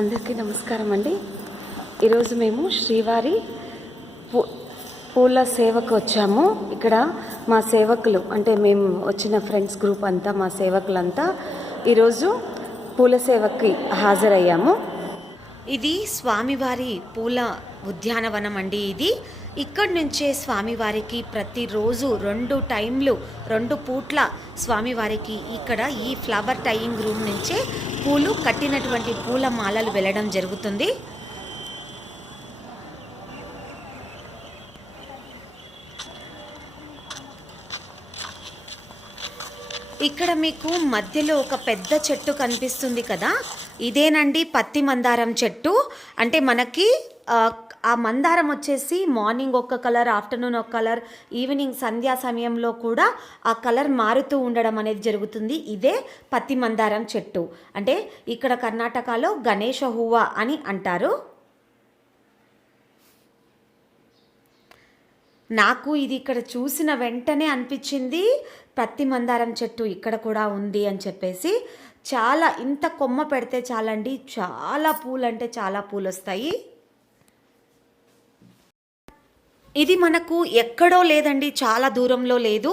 అందరికీ నమస్కారం అండి. ఈరోజు మేము శ్రీవారి పూల సేవకు వచ్చాము. ఇక్కడ మా సేవకులు అంటే మేము వచ్చిన ఫ్రెండ్స్ గ్రూప్ అంతా, మా సేవకులంతా ఈరోజు పూల సేవకి హాజరయ్యాము. ఇది స్వామివారి పూల ఉద్యానవనం అండి. ఇది ఇక్కడి నుంచే స్వామివారికి ప్రతిరోజు 2 టైంలు 2 పూట్ల స్వామివారికి ఇక్కడ ఈ ఫ్లవర్ టైయింగ్ రూమ్ నుంచే పూలు కట్టినటువంటి పూల మాలలు వెళ్ళడం జరుగుతుంది. ఇక్కడ మీకు మధ్యలో ఒక పెద్ద చెట్టు కనిపిస్తుంది కదా, ఇదేనండి పత్తి మందారం చెట్టు. అంటే మనకి ఆ మందారం వచ్చేసి మార్నింగ్ ఒక కలర్, ఆఫ్టర్నూన్ ఒక కలర్, ఈవినింగ్ సంధ్యా సమయంలో కూడా ఆ కలర్ మారుతూ ఉండడం అనేది జరుగుతుంది. ఇదే పత్తి మందారం చెట్టు. అంటే ఇక్కడ కర్ణాటకలో గణేష హువ్వ అని అంటారు. నాకు ఇది ఇక్కడ చూసిన వెంటనే అనిపించింది పత్తి మందారం చెట్టు ఇక్కడ కూడా ఉంది అని చెప్పేసి. చాలా ఇంత కొమ్మ పెడితే చాలండి, చాలా పూలు అంటే చాలా పూలు వస్తాయి. ఇది మనకు ఎక్కడో లేదండి, చాలా దూరంలో లేదు,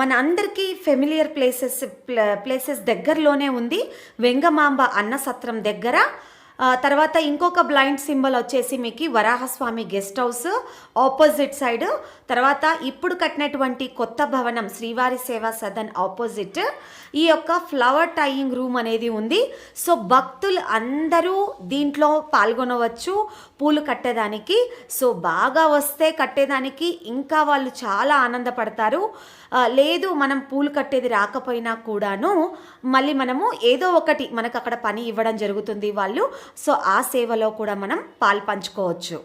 మన అందరికీ ఫెమిలియర్ ప్లేసెస్ దగ్గరలోనే ఉంది. వెంగమాంబ అన్నసత్రం దగ్గర. తర్వాత ఇంకొక బ్లైండ్ సింబల్ వచ్చేసి మీకు Varahaswamy guest house opposite side. తర్వాత ఇప్పుడు కట్టినటువంటి కొత్త భవనం శ్రీవారి సేవా సదన్ ఆపోజిట్ ఈ యొక్క ఫ్లవర్ టైయింగ్ రూమ్ అనేది ఉంది. సో భక్తులు అందరూ దీంట్లో పాల్గొనవచ్చు పూలు కట్టేదానికి. సో బాగా వస్తే కట్టేదానికి ఇంకా వాళ్ళు చాలా ఆనందపడతారు. లేదు మనం పూలు కట్టేది రాకపోయినా కూడాను మళ్ళీ మనము ఏదో ఒకటి మనకు అక్కడ పని ఇవ్వడం జరుగుతుంది వాళ్ళు. సో ఆ సేవలో కూడా మనం పాలు పంచుకోవచ్చు.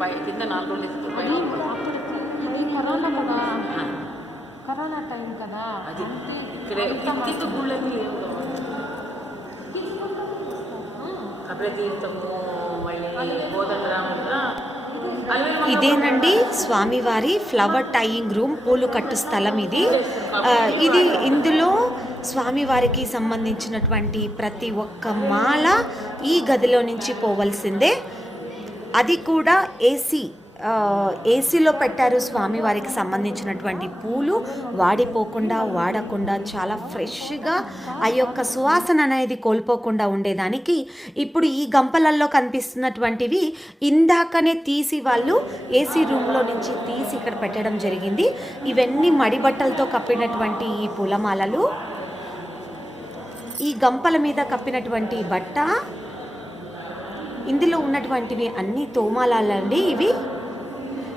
పై కింద 4 రోజులు ఎత్తుతారు పై ఇది కరోనా కదా, కరోనా టైం కదా. అది ఇక్కడే కింద గుళ్ళని లేవు అప్పుడే తీర్థము మళ్ళీ బోధగ్రామంలో ఇదేనండి స్వామివారి ఫ్లవర్ టైయింగ్ రూమ్, పూలు కట్టు స్థలం ఇది. ఇందులో స్వామివారికి సంబంధించినటువంటి ప్రతి ఒక్క మాల ఈ గదిలో నుంచి పోవలసిందే. అది కూడా ఏసీలో పెట్టారు. స్వామివారికి సంబంధించినటువంటి పూలు వాడిపోకుండా వాడకుండా చాలా ఫ్రెష్గా ఆ యొక్క సువాసన అనేది కోల్పోకుండా ఉండేదానికి ఇప్పుడు ఈ గంపలల్లో కనిపిస్తున్నటువంటివి ఇందాకనే తీసి వాళ్ళు ఏసీ రూమ్లో నుంచి తీసి ఇక్కడ పెట్టడం జరిగింది. ఇవన్నీ మడి బట్టలతో కప్పినటువంటి ఈ పూలమాలలు, ఈ గంపల మీద కప్పినటువంటి బట్ట, ఇందులో ఉన్నటువంటివి అన్ని తోమాలండి. ఇవి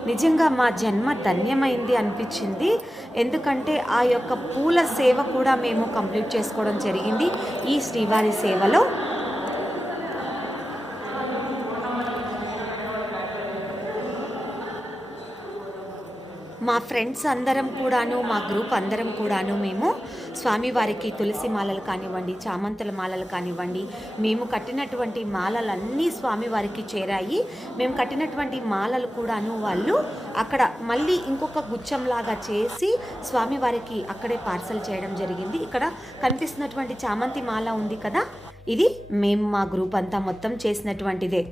నిజంగా మా జన్మ ధన్యమైంది అనిపించింది. ఎందుకంటే ఆ యొక్క పూల సేవ కూడా మేము కంప్లీట్ చేసుకోవడం జరిగింది ఈ శ్రీవారి సేవలో. మా ఫ్రెండ్స్ అందరం కూడాను, మా గ్రూప్ అందరం కూడాను మేము స్వామివారికి తులసి మాలలు కానివ్వండి, చామంతుల మాలలు కానివ్వండి, మేము కట్టినటువంటి మాలలన్నీ స్వామివారికి చేరాయి. మేము కట్టినటువంటి మాలలు కూడాను వాళ్ళు అక్కడ మళ్ళీ ఇంకొక గుచ్చంలాగా చేసి స్వామివారికి అక్కడే పార్సల్ చేయడం జరిగింది. ఇక్కడ కనిపిస్తున్నటువంటి చామంతి మాల ఉంది కదా, ఇది మేము మా గ్రూప్ అంతా మొత్తం చేసినటువంటిదే.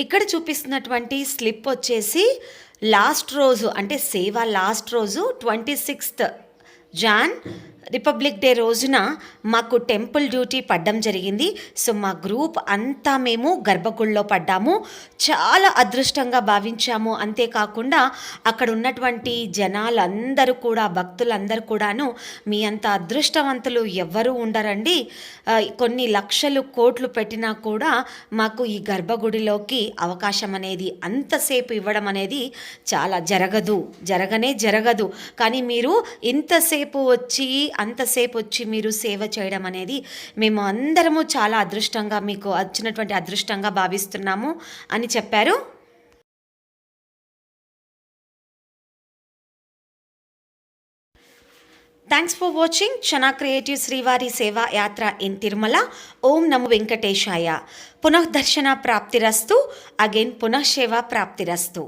ఇక్కడ చూపిస్తున్నటువంటి స్లిప్ వచ్చేసి లాస్ట్ రోజు, అంటే సేవ లాస్ట్ రోజు 26th జాన్ రిపబ్లిక్ డే రోజున మాకు టెంపుల్ డ్యూటీ పడ్డం జరిగింది. సో మా గ్రూప్ అంతా మేము గర్భగుడిలో పడ్డాము. చాలా అదృష్టంగా భావించాము. అంతేకాకుండా అక్కడ ఉన్నటువంటి జనాలందరూ కూడా, భక్తులందరూ కూడాను మీ అంత అదృష్టవంతులు ఎవ్వరూ ఉండరండి. కొన్ని లక్షలు కోట్లు పెట్టినా కూడా మాకు ఈ గర్భగుడిలోకి అవకాశం అనేది అంతసేపు ఇవ్వడం అనేది చాలా జరగనే జరగదు. కానీ మీరు అంతసేపు వచ్చి మీరు సేవ చేయడం అనేది మేము అందరము చాలా అదృష్టంగా, మీకు వచ్చినటువంటి అదృష్టంగా భావిస్తున్నాము అని చెప్పారు. Thanks for watching chana creative శ్రీవారి సేవా యాత్ర in Tirumala. Om Namo Venkatesaya. పునఃదర్శన ప్రాప్తిరస్తు. Again పునఃసేవ ప్రాప్తిరస్తు.